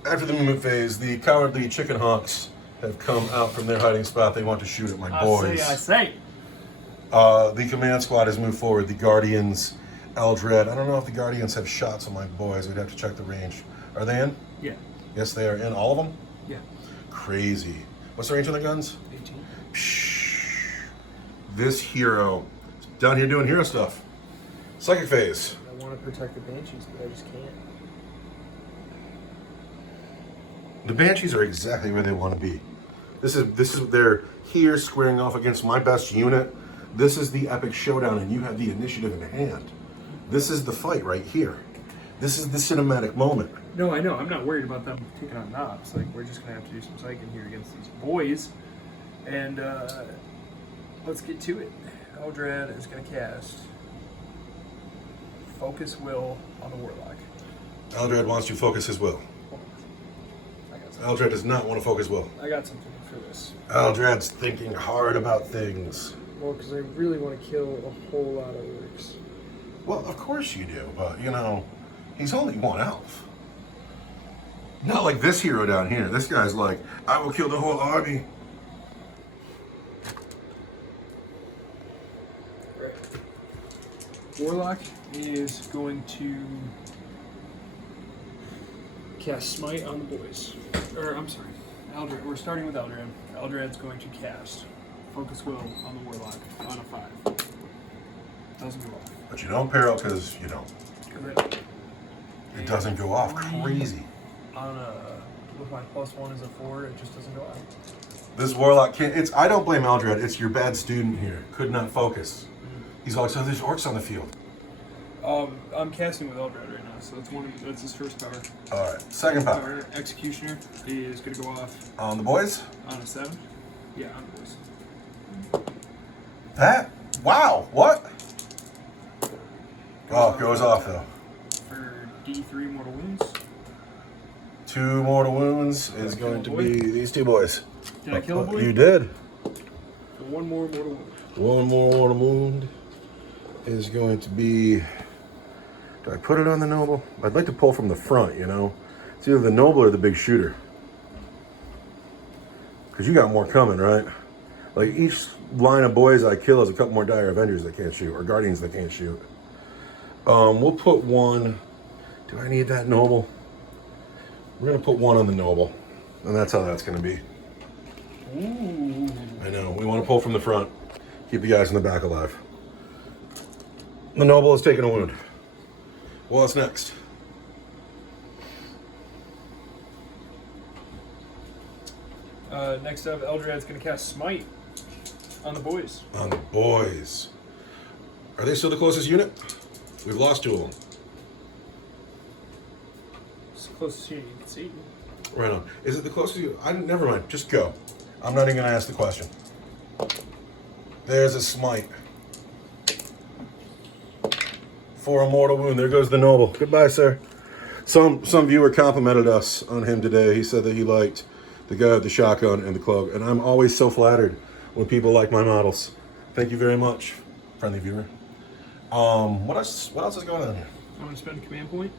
After the movement phase, the cowardly chicken hawks have come out from their hiding spot. They want to shoot at my boys. I say. The command squad has moved forward. The Guardians Eldred. I don't know if the Guardians have shots on my boys. We'd have to check the range. Are they in? Yeah. Yes, they are in. All of them? Yeah. Crazy. What's the range on the guns? 18. Psh. This hero is down here doing hero stuff. Psychic phase. I want to protect the Banshees, but I just can't. The Banshees are exactly where they want to be. This is they're here squaring off against my best unit. This is the epic showdown, and you have the initiative in hand. This is the fight right here. This is the cinematic moment. No, I know. I'm not worried about them taking on knobs. Like, we're just gonna have to do some psyching here against these boys. And let's get to it. Eldred is gonna cast Focus Will on the Warlock. Eldred wants to focus his will. Eldred does not want to focus will. I got something for this. Eldred's thinking hard about things. Well, because I really want to kill a whole lot of orcs. Well, of course you do, but you know, he's only one elf. Not like this hero down here. This guy's like, I will kill the whole army. Right. Warlock is going to cast Smite on the boys. Or, I'm sorry, Eldred. We're starting with Eldred. Eldred's going to cast Focus Will on the Warlock on a 5. Doesn't go off. But you don't peril because you don't. It doesn't go off. Crazy. On a, with my +1 is a 4, it just doesn't go off. This warlock can't. I don't blame Eldred. It's your bad student here. Could not focus. He's like, so there's orcs on the field. I'm casting with Eldred right now, so that's his first power. All right, second power. Executioner is going to go off On the boys? on a 7. Yeah, on the boys. That? Wow, what? Oh, goes off though. For D3 mortal wounds. 2 mortal wounds is going to be these 2 boys. Did I kill a boy? You did. So 1 more mortal wound. 1 more mortal wound is going to be. Do I put it on the noble? I'd like to pull from the front, you know? It's either the noble or the big shooter. Because you got more coming, right? Like each line of boys I kill is a couple more dire Avengers that can't shoot, or Guardians that can't shoot. We'll put 1. Do I need that noble? We're going to put 1 on the noble. And that's how that's going to be. Ooh. I know. We want to pull from the front. Keep the guys in the back alive. The noble is taking a wound. What's next? Next up, Eldred's going to cast Smite on the boys. On the boys. Are they still the closest unit? We've lost 2 of them. It's the closest unit you can see. Right on. Is it the closest unit? Never mind. Just go. I'm not even going to ask the question. There's a smite. For a mortal wound. There goes the noble. Goodbye, sir. Some viewer complimented us on him today. He said that he liked the guy with the shotgun and the cloak. And I'm always so flattered when people like my models. Thank you very much, friendly viewer. What else is going on here? I'm going to spend a command point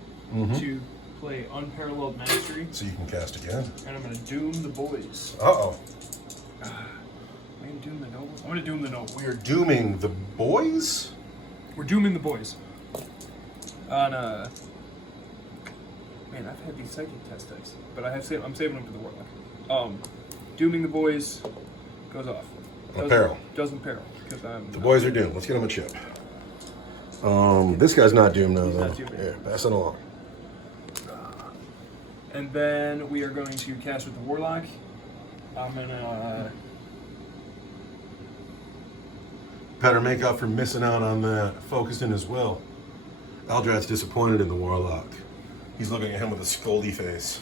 to play Unparalleled Mastery. So you can cast again. And I'm going to doom the boys. Uh-oh. Am I going to doom the noble? I'm going to doom the noble. We are dooming the boys? We're dooming the boys. On man, I've had these psychic test dice, but I'm saving them for the warlock. Dooming the boys goes off. Peril. Doesn't peril because I'm. The boys are doomed. Let's get them a chip. This guy's not doomed now, He's though. not doomed. Yeah, pass it along. And then we are going to cast with the warlock. I'm gonna. Better make up for missing out on that. Focused in his will. Eldred's disappointed in the warlock. He's looking at him with a scoldy face.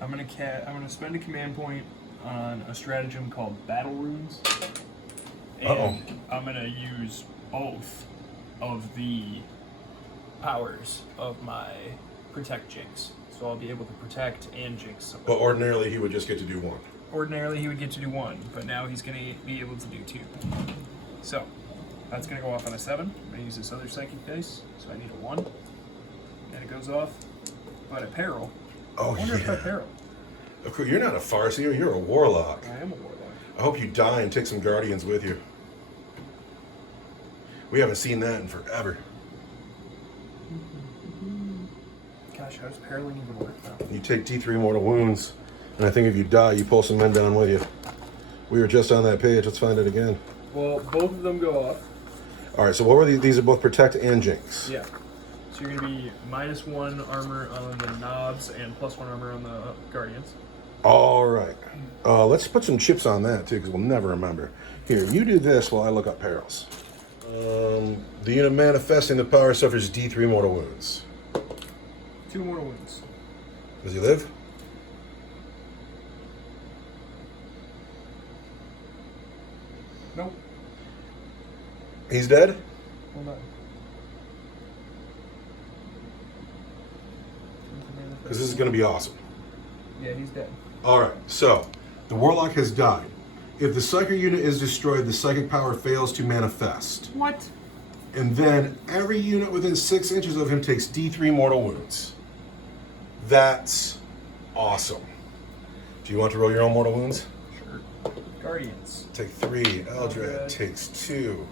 I'm gonna spend a command point on a stratagem called Battle Runes. And I'm gonna use both of the powers of my Protect Jinx. So I'll be able to protect and jinx somebody. But ordinarily, he would just get to do 1. Ordinarily he would get to do 1, but now he's gonna be able to do 2. So that's gonna go off on a 7. I'm gonna use this other psychic dice, so I need a 1. And it goes off. But at peril. Oh, I wonder if I peril. Of course, you're not a Farseer, you're a warlock. I am a warlock. I hope you die and take some guardians with you. We haven't seen that in forever. Gosh, how does paralleling even work now? You take D3 mortal wounds, and I think if you die, you pull some men down with you. We were just on that page. Let's find it again. Well, both of them go off. All right, so what were these? These are both protect and jinx. Yeah. So you're going to be -1 armor on the knobs and +1 armor on the guardians. All right. Let's put some chips on that, too, because we'll never remember. Here, you do this while I look up perils. The unit manifesting the power suffers D3 mortal wounds. 2 mortal wounds. Does he live? Nope. He's dead? Hold on. Because this is going to be awesome. Yeah, he's dead. All right, so the Warlock has died. If the Psychic unit is destroyed, the Psychic power fails to manifest. What? And then every unit within 6 inches of him takes D3 mortal wounds. That's awesome. Do you want to roll your own mortal wounds? Sure. Guardians. Take 3. Eldar takes 2.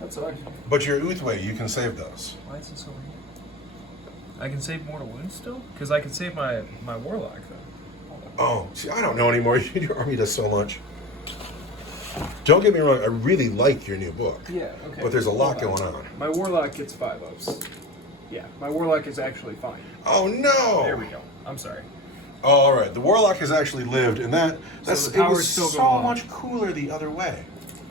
That's all. But your Uthway, you can save those. Why is this over here? I can save mortal wounds still? Because I can save my warlock though. Oh, see, I don't know anymore. Your army does so much. Don't get me wrong, I really like your new book. Yeah, okay. But there's a lot going on. My warlock gets 5 ups. Yeah, my warlock is actually fine. Oh no! There we go. I'm sorry. Oh, all right, the Warlock has actually lived, and that's the it power's was still so going on. much cooler the other way.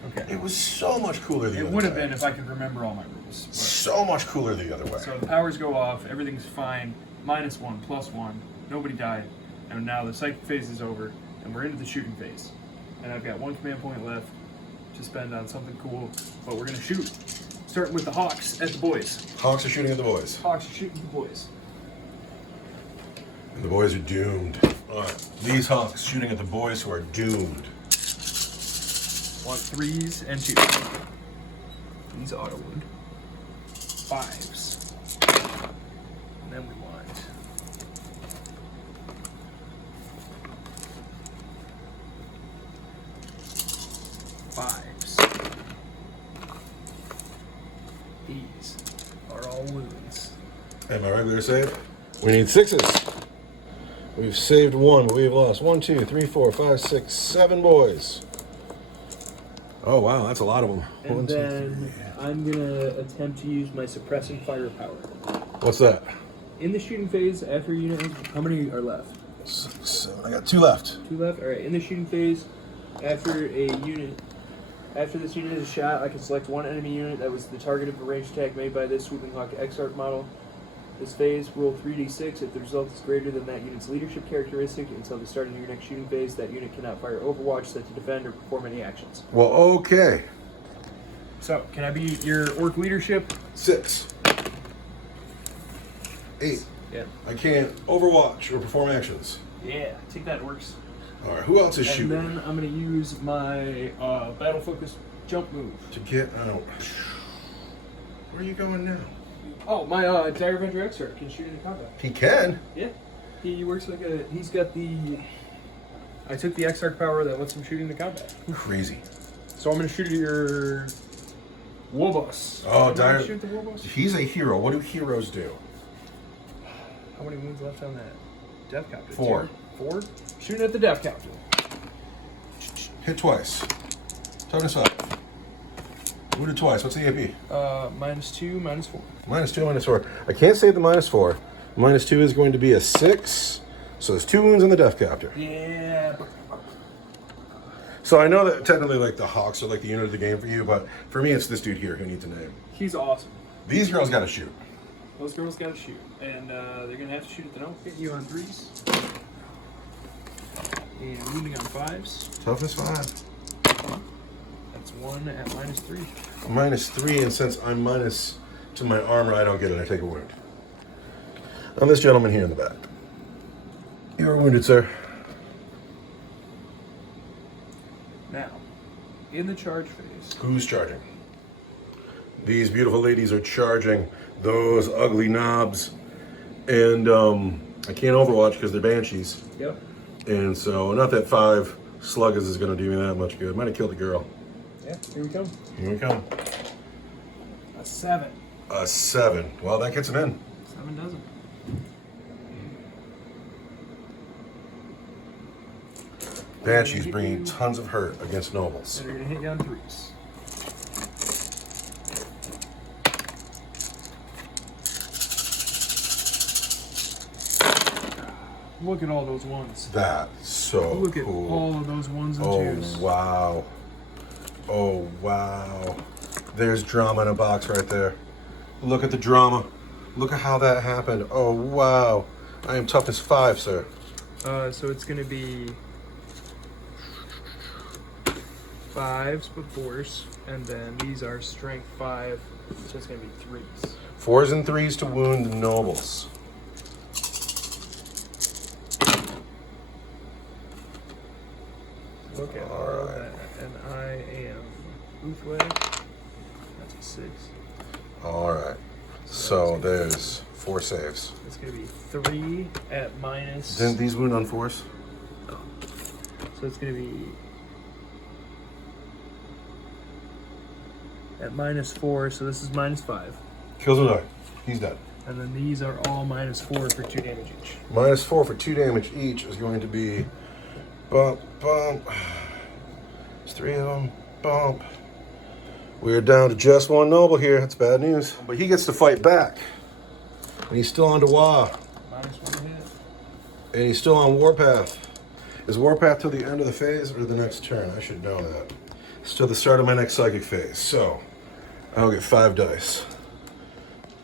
Okay. It was so much cooler the other way. It would have been if I could remember all my rules. But. So much cooler the other way. So the powers go off, everything's fine, -1, +1, nobody died, and now the psychic phase is over, and we're into the shooting phase. And I've got 1 command point left to spend on something cool, but we're gonna shoot. Starting with the Hawks at the boys. Hawks are shooting at the boys. Hawks are shooting at the boys. And the boys are doomed. All right, these Hawks shooting at the boys who are doomed. Want 3s and 2s. These auto wound. 5s. And then we want 5s. These are all wounds. Am I regular save? We need 6s. We've saved 1, but we've lost 1, 2, 3, 4, 5, 6, 7 boys. Oh wow, that's a lot of them. And 1, 2, then 3. I'm gonna attempt to use my suppressing firepower. What's that? In the shooting phase, after a unit, how many are left? 6, 7. I got 2 left. 2 left. All right. In the shooting phase, after this unit is shot, I can select 1 enemy unit that was the target of a ranged attack made by this Swooping Hawk Exarch model. This phase, roll 3d6. If the result is greater than that unit's leadership characteristic until the start of your next shooting phase, that unit cannot fire Overwatch, set to defend, or perform any actions. Well, okay. So, can I be your orc leadership? 6. 8. Yeah. I can't overwatch or perform actions. Yeah, take that, orcs. All right, who else is And shooting? then I'm going to use my battle-focused jump move. To get out. Where are you going now? Oh, my Dire Avenger Exarch can shoot into combat. He can. Yeah. He works like a... He's got the... I took the Exarch power that lets him shoot into combat. Crazy. So I'm going to shoot at your... Warboss. Oh, Am I Dire... gonna shoot the Warboss? He's a hero. What do heroes do? How many wounds left on that? Death Copter. 4. 4? Shooting at the Death Copter. Hit twice. Toughness up. Wounded twice. What's the AP? -2, -4. -2, -4. I can't save the -4. -2 is going to be a 6. So there's 2 wounds on the Death Copter. Yeah. So I know that technically like the Hawks are like the unit of the game for you, but for me it's this dude here who needs a name. He's awesome. These girls gotta shoot. Those girls gotta shoot. And they're gonna have to shoot at the no. Hitting you on 3s. And wounding on 5s. Toughness 5. That's 1 at -3. -3, and since I'm minus to my armor, I don't get it. I take a wound. On this gentleman here in the back. You are wounded, sir. Now, in the charge phase. Who's charging? These beautiful ladies are charging those ugly knobs. And I can't overwatch because they're banshees. Yep. And so, not that 5 sluggers is going to do me that much good. Might have killed a girl. Yeah, here we come. Here we come. A 7. A 7. Well, that gets him in. 7 doesn't. Banshee's bringing tons of hurt against nobles. And they're going to hit you on 3s. Look at all those ones. That's so Look at cool. all of those ones and Oh, twos. wow. Oh, wow. There's drama in a box right there. Look at the drama. Look at how that happened. Oh, wow. I am toughness 5, sir. So it's going to be 5s but 4s, and then these are strength 5, so it's going to be 3s. 4s and 3s to wound the nobles. Look at all Alright. that, and I am Uthway. That's a 6. All right. So there's 4 saves. It's going to be 3 at minus. Didn't these wound on 4s? Oh. So it's going to be at minus 4, so this is minus 5. Kills him die. He's dead. And then these are all minus 4 for 2 damage each. Minus 4 for 2 damage each is going to be bump, bump. There's 3 of them. Bump. We're down to just 1 noble here. That's bad news. But he gets to fight back. And he's still on to Waaaaagh. Minus 1 hit. And he's still on Warpath. Is Warpath till the end of the phase or the next turn? I should know that. It's till the start of my next psychic phase. So I'll get 5 dice.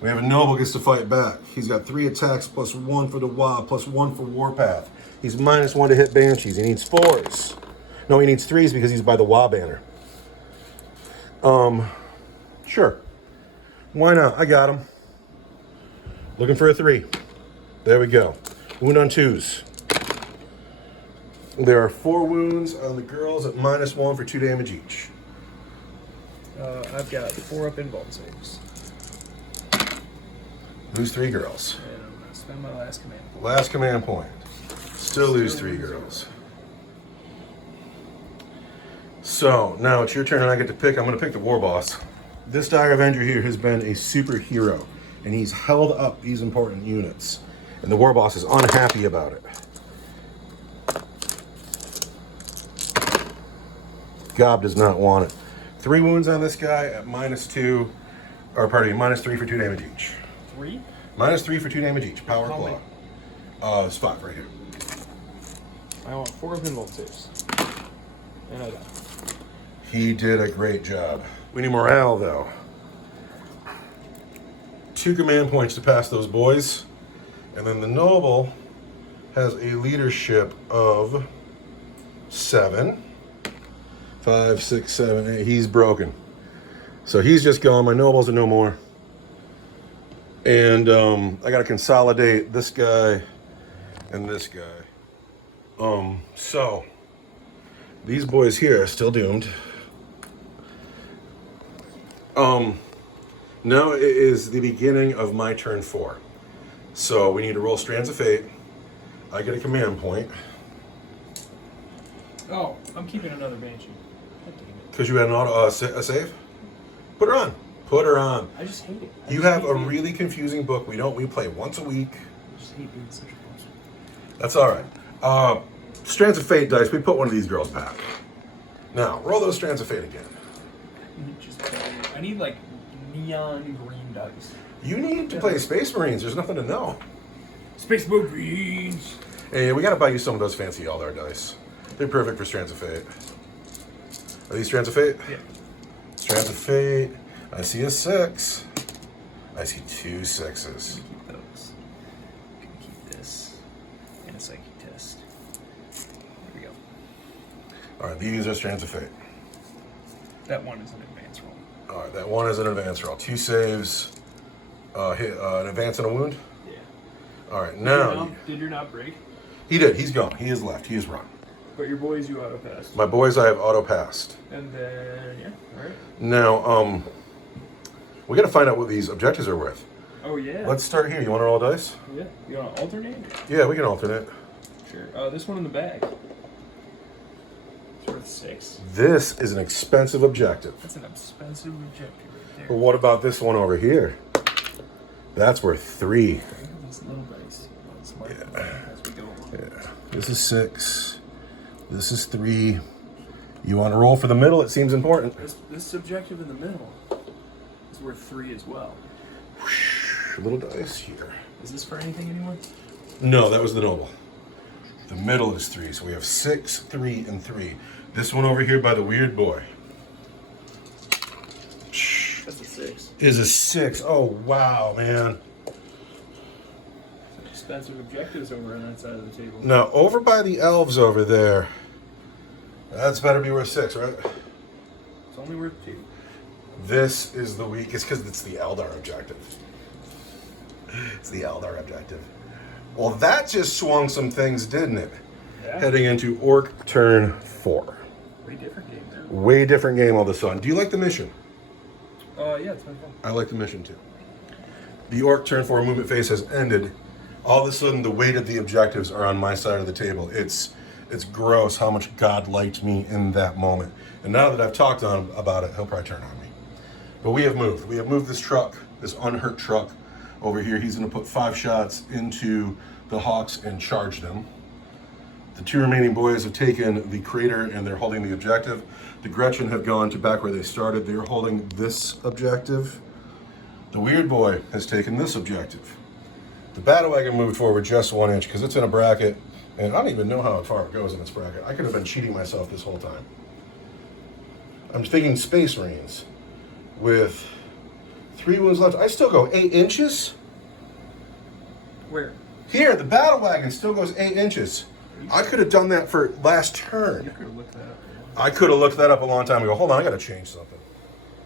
We have a noble gets to fight back. He's got 3 attacks plus 1 for the Waaaaagh plus 1 for Warpath. He's minus 1 to hit Banshees. He needs 4s. No, he needs 3s because he's by the Waaaaagh banner. Sure. Why not? I got him. Looking for a 3. There we go. Wound on 2s. There are 4 wounds on the girls at minus 1 for 2 damage each. I've got 4 up invuln saves. Lose 3 girls. And I'm going to spend my last command point. Last command point. Still lose 3 girls. So now it's your turn and I get to pick. I'm going to pick the war boss. This Dire Avenger here has been a superhero and he's held up these important units. And the war boss is unhappy about it. Gob does not want it. 3 wounds on this guy at minus 2, or pardon me, minus 3 for 2 damage each. 3? Minus 3 for 2 damage each. Power How claw. Spot right here. I want 4 up invuln saves. And I die. He did a great job. We need morale though. 2 command points to pass those boys. And then the noble has a leadership of 7. 5, 6, 7, 8. He's broken. So he's just gone. My nobles are no more. And I gotta consolidate this guy and this guy. So these boys here are still doomed. Now it is the beginning of my turn 4. So we need to roll Strands of Fate. I get a command point. Oh, I'm keeping another Banshee. Because you had an auto, a save? Put her on. Put her on. I just hate it. You have a really confusing book. We play once a week. I just hate being such a boss. That's all right. Strands of Fate dice. We put one of these girls back. Now, roll those Strands of Fate again. I need like neon green dice. You need to play Space Marines. There's nothing to know. Space Marines. Hey, we got to buy you some of those fancy Eldar dice. They're perfect for Strands of Fate. Are these Strands of Fate? Yeah. Strands of Fate. I see a 6. I see 2 6s. Keep those. Keep this. And a psychic test. There we go. All right, these are Strands of Fate. That one is an advance roll. All right, that one is an advance roll. 2 saves, hit, an advance and a wound. Yeah. All right, now Did your knob break? he did. He's gone. He is left. He is run. But your boys, you auto passed. My boys, I have auto passed. And then yeah, all right. Now, we got to find out what these objectives are worth. Oh yeah. Let's start here. You want to roll dice? Yeah. You want to alternate? Yeah, we can alternate. Sure. This one in the bag. It's worth 6. This is an expensive objective. That's an expensive objective right there. But what about this one over here? That's worth 3. These little dice. Smart as we go along. Yeah. This is 6. This is 3. You want to roll for the middle? It seems important. This objective in the middle is worth 3 as well. Little dice here. Is this for anything anymore? No, that was the noble. The middle is 3, so we have 6, 3, and 3. This one over here by the weird boy That's a 6. is a 6. Oh, wow, man. Some expensive objectives over on that side of the table. Now, over by the elves over there, that's better be worth 6, right? It's only worth 2. This is the weakest because it's the Eldar objective. It's the Eldar objective. Well, that just swung some things, didn't it? Yeah. Heading into Orc turn 4. Way different game now. Way different game all of a sudden. Do you like the mission? Yeah, it's been fun. I like the mission too. The Orc turn 4 movement phase has ended. All of a sudden, the weight of the objectives are on my side of the table. It's gross how much God liked me in that moment. And now that I've talked to him about it, he'll probably turn on me. But we have moved. We have moved this truck, this unhurt truck, over here. He's going to put 5 shots into the Hawks and charge them. The 2 remaining boys have taken the crater and they're holding the objective. The Gretchen have gone to back where they started. They're holding this objective. The weird boy has taken this objective. The battle wagon moved forward just 1 inch because it's in a bracket, and I don't even know how far it goes in this bracket. I could have been cheating myself this whole time. I'm thinking Space Marines with 3 wounds left. I still go 8 inches? Where? Here, the battle wagon still goes 8 inches. I could have done that for last turn. You could have looked that up. I could have looked that up a long time ago. Hold on, I got to change something.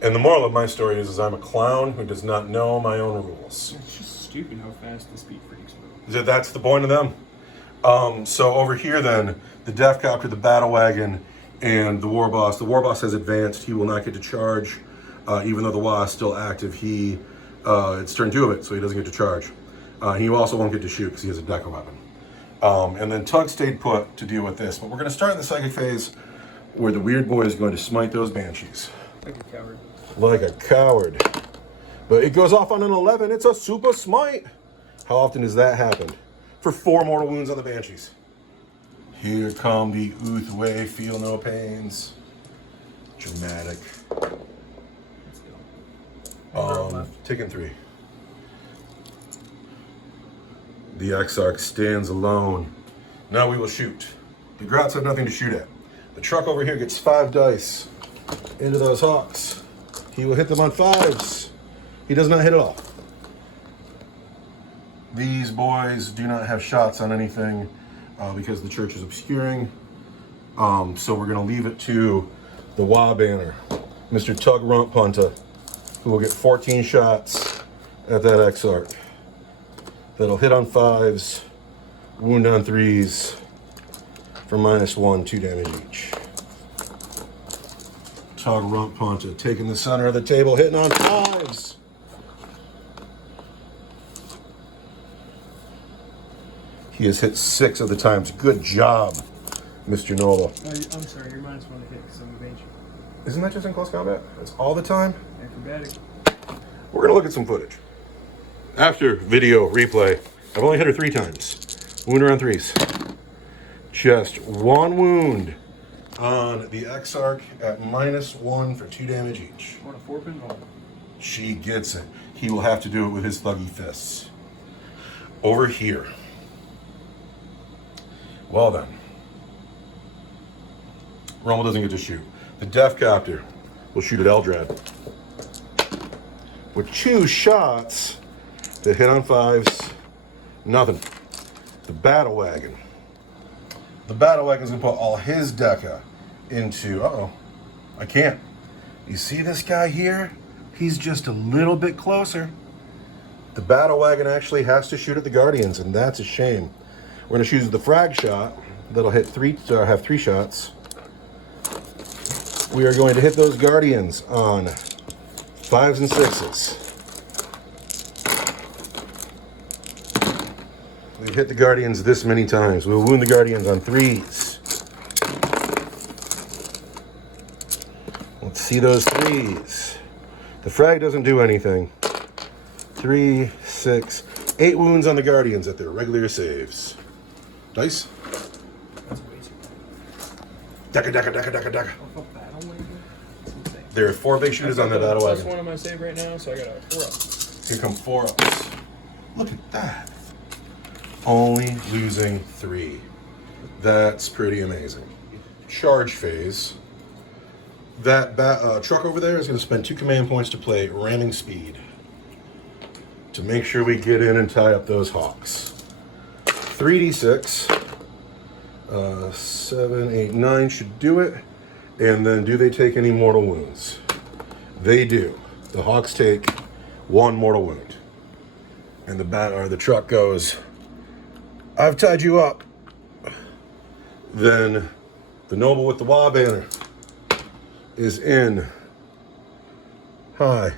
And the moral of my story is I'm a clown who does not know my own rules. It's just stupid how fast the speed freaks move. That's the point of them. So over here then, the Death Copter, the Battle Wagon, and the War Boss. The War Boss has advanced. He will not get to charge. Even though the Waaaaagh is still active, it's turn 2 of it, so he doesn't get to charge. He also won't get to shoot because he has a Deca weapon. And then Tug stayed put to deal with this. But we're going to start in the psychic phase where the weird boy is going to smite those banshees. Like a coward. Like a coward. But it goes off on an 11. It's a super smite. How often has that happened? For 4 mortal wounds on the banshees. Here come the Uthway, feel no pains. Dramatic. Let's go. Taking 3. The Exarch stands alone. Now we will shoot. The Grats have nothing to shoot at. The truck over here gets 5 dice into those Hawks. He will hit them on 5s. He does not hit at all. These boys do not have shots on anything because the church is obscuring. So we're going to leave it to the Waaaaagh banner, Mr. Tug Rump Punta, who will get 14 shots at that Exarch. That'll hit on 5s, wound on 3s, for -1, 2 damage each. Tug Rump Punta taking the center of the table, hitting on 5s. He has hit 6 of the times. Good job, Mr. Nola. I'm sorry, you're -1 to hit because I'm a banshee. Isn't that just in close combat? It's all the time? Acrobatic. We're going to look at some footage. After video replay, I've only hit her 3 times. Wound her on 3s. Just 1 wound on the Exarch at -1 for 2 damage each. Want a 4-pin? Oh. She gets it. He will have to do it with his thuggy fists. Over here. Well then. Rommel doesn't get to shoot. The Death Copter will shoot at Eldrad. With 2 shots that hit on 5s, nothing. The Battle Wagon. The Battle Wagon's gonna put all his Deca into, I can't. You see this guy here? He's just a little bit closer. The Battle Wagon actually has to shoot at the Guardians, and that's a shame. We're gonna choose the frag shot that'll hit have 3 shots. We are going to hit those Guardians on 5s and 6s. We've hit the Guardians this many times. We'll wound the Guardians on 3s. see those threes. The frag doesn't do anything. 3, 6, 8 wounds on the Guardians at their regular saves. Dice. That's way too Deca, deca, deca, deca, deca. bad. Battle Wager? That's insane. There are 4 big shooters on that battle Plus wagon. 1 on my save right now, so I got a 4 up. Here come 4 ups. Look at that. Only losing 3. That's pretty amazing. Charge phase. That truck over there is going to spend 2 command points to play ramming speed to make sure we get in and tie up those hawks. 3d6. 7, 8, 9 should do it. And then do they take any mortal wounds? They do. The hawks take 1 mortal wound. And the truck goes, I've tied you up. Then the noble with the Waaaaagh banner is in. Hi.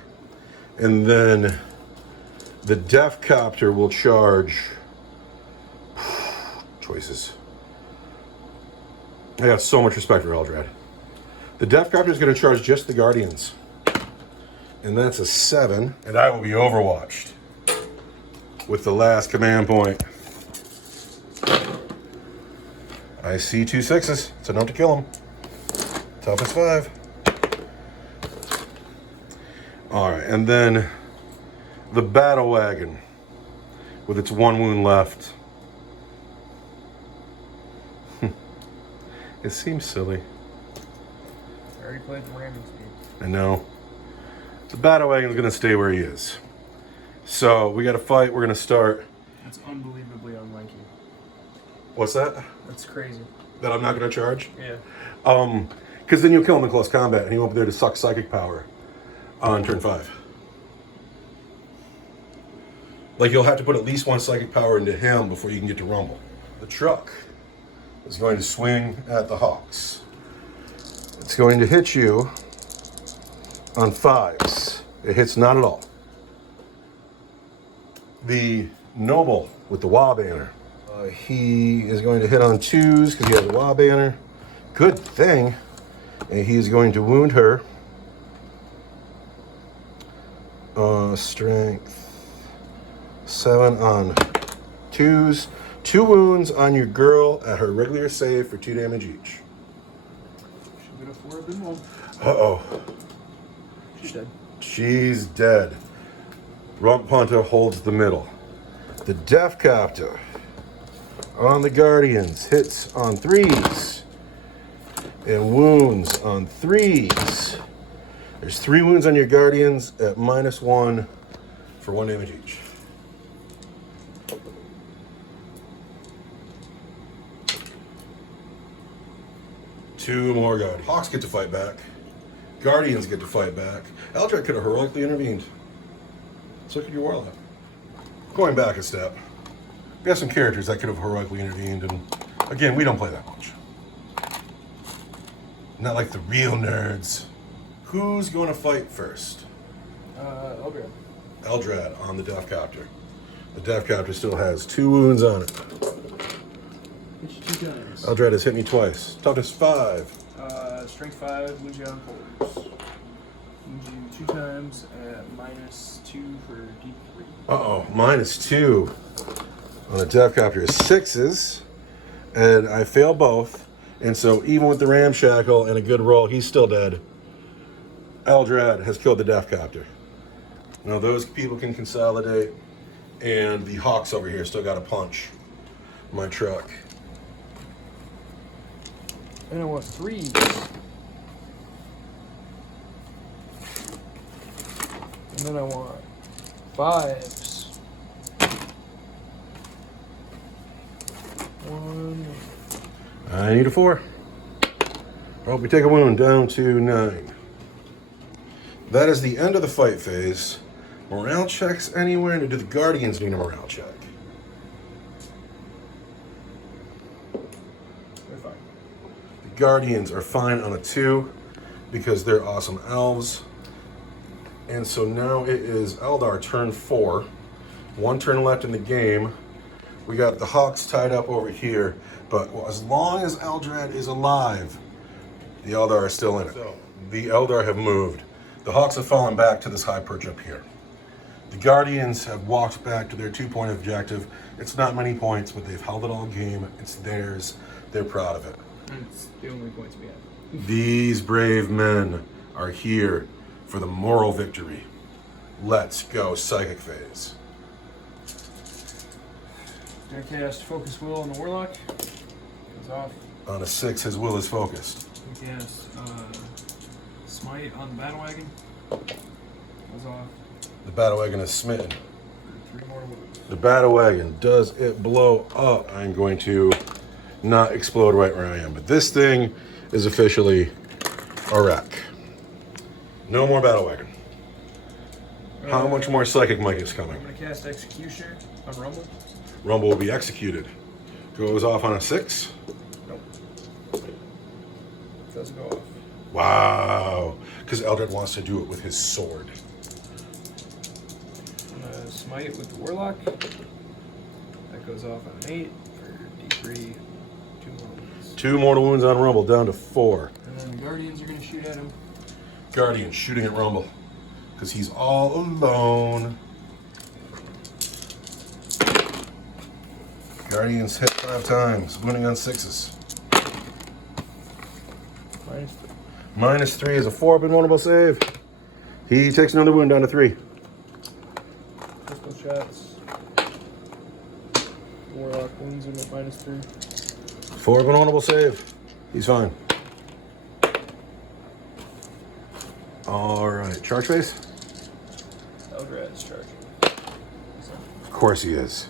And then the death copter will charge. Choices. I got so much respect for Eldrad. The death copter is going to charge just the Guardians. And that's a 7. And I will be overwatched with the last command point. I see 2 6s. It's enough to kill him. Toughest 5. Alright, and then the battle wagon with its 1 wound left. It seems silly. I already played the ramming speed. I know. The battle wagon is going to stay where he is. So we got to fight. We're going to start. That's unbelievably unlike you. What's that? That's crazy. That I'm not going to charge? Yeah. Because then you'll kill him in close combat and he won't be there to suck psychic power on turn 5. Like you'll have to put at least 1 psychic power into him before you can get to rumble. The truck is going to swing at the hawks. It's going to hit you on 5s. It hits not at all. The noble with the Waaaaagh banner. He is going to hit on 2s because he has a Waaaaagh banner. Good thing. And he's going to wound her. Strength 7 on 2s. 2 wounds on your girl at her regular save for 2 damage each. Should get a 4 of them all. Uh-oh. She's dead. She's dead. Rump Punter holds the middle. The Death Copter on the Guardians hits on 3s and wounds on 3s. There's 3 wounds on your Guardians at -1 for 1 damage each. Two more Guardians. Hawks get to fight back. Guardians get to fight back. Eldar could have heroically intervened. So could your Warlock. Going back a step, we have some characters that could have heroically intervened, and again, we don't play that much. Not like the real nerds. Who's going to fight first? Eldrad. Eldrad on the Death Copter. The Death Copter still has 2 wounds on it. Hit you 2 times. Eldrad has hit me twice. Toughness 5. Strength 5, wound you on fours. Wound you 2 times at -2 for D3. Uh-oh, -2 on the Death Copter is 6s, and I fail both, and so even with the Ramshackle and a good roll, he's still dead. Eldrad has killed the Death Copter. Now those people can consolidate, and the Hawks over here still got to punch my truck. And I want 3s. And then I want 5s. 1. I need a 4. Oh, we take a wound down to 9. That is the end of the fight phase. Morale checks anywhere? Do the Guardians need a morale check? They're fine. The Guardians are fine on a 2 because they're awesome elves. And so now it is Eldar turn 4. 1 turn left in the game. We got the Hawks tied up over here. But as long as Eldrad is alive, the Eldar are still in it. So The Eldar have moved. The Hawks have fallen back to this high perch up here. The Guardians have walked back to their 2-point objective. It's not many points, but they've held it all game. It's theirs. They're proud of it. And it's the only points we have. These brave men are here for the moral victory. Let's go psychic phase. Gonna cast Focus Will on the Warlock. Goes off. On a 6, his will is focused. We cast Smite on the Battle Wagon. Goes off. The battle wagon is smitten. For 3 more wounds. The battle wagon, does it blow up? I'm going to not explode right where I am. But this thing is officially a wreck. No more battle wagon. How much more Psychic Mike is coming? I'm going to cast Executioner on Rumble. Rumble will be executed. Goes off on a 6. Nope. Doesn't go off. Wow. Because Eldred wants to do it with his sword. I'm going to Smite with the Warlock. That goes off on an 8 for D3. 2 more wounds. 2 mortal wounds on Rumble, down to 4. And then the Guardians are going to shoot at him. Guardian shooting at Rumble. Because he's all alone. Guardians hit 5 times, wounding on 6s. -3 is a 4-up invulnerable save. He takes another wound down to 3. Pistol shots. Warlock wounds him at -3. 4 invulnerable save. He's fine. All right, charge phase. Eldrad's charging. Of course he is.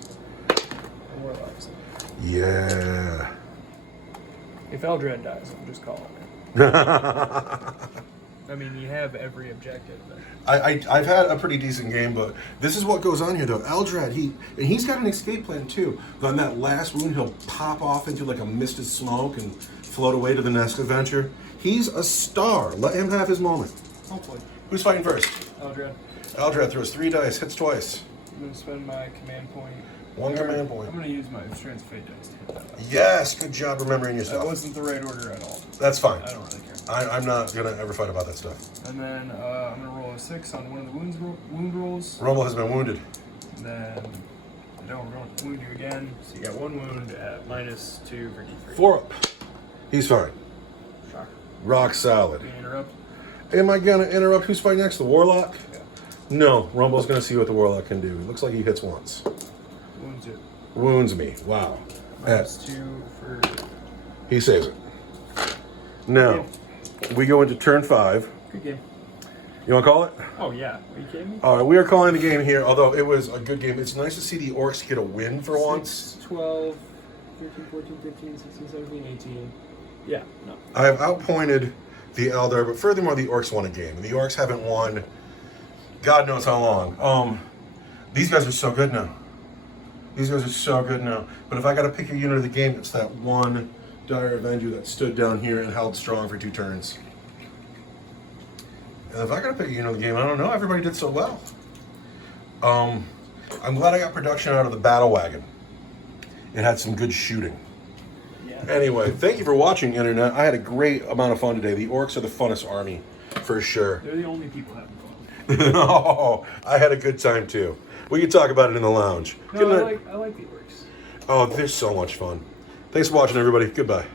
And Warlock's in. Yeah. If Eldrad dies, I'm just calling it. I mean, you have every objective. I've had a pretty decent game, but this is what goes on here, though. Eldrad, he's got an escape plan, too. But on that last wound, he'll pop off into like a mist of smoke and float away to the next adventure. He's a star. Let him have his moment. Hopefully. Who's fighting first? Eldrad. Eldrad throws 3 dice, hits twice. I'm going to spend my command point. 1 command point. I'm going to use my Strands of Fate dice to hit that. Yes, good job remembering yourself. That wasn't the right order at all. That's fine. I don't really care. I'm not going to ever fight about that stuff. And then I'm going to roll a 6 on one of the wound rolls. Rumble has been wounded. And then I don't wound you again. So you got 1 wound at -2 for D3. 4 up. He's fine. Shocker. Rock solid. Can you interrupt? Am I going to interrupt? Who's fighting next? The Warlock? Yeah. No. Rumble's going to see what the Warlock can do. It looks like he hits once. Wounds you. Wounds me. Wow. -2 for... He saves it. Now, we go into turn 5. Good game. You want to call it? Oh, yeah. Are you kidding me? All right, we are calling the game here, although it was a good game. It's nice to see the Orcs get a win for once. 12, 13, 14, 15, 16, 17, 18. Yeah, no. I have outpointed the Eldar, but furthermore, the Orcs won a game. The Orcs haven't won God knows how long. These guys are so good now. These guys are so good now. But if I got to pick a unit of the game, it's that one Dire Avenger that stood down here and held strong for 2 turns. And if I got to pick a unit of the game, I don't know. Everybody did so well. I'm glad I got production out of the Battle Wagon. It had some good shooting. Yeah. Anyway, thank you for watching, Internet. I had a great amount of fun today. The Orcs are the funnest army, for sure. They're the only people having fun. Oh, I had a good time, too. We can talk about it in the lounge. No, Good night. I like the Orcs. Oh, they're so much fun. Thanks for watching, everybody. Goodbye.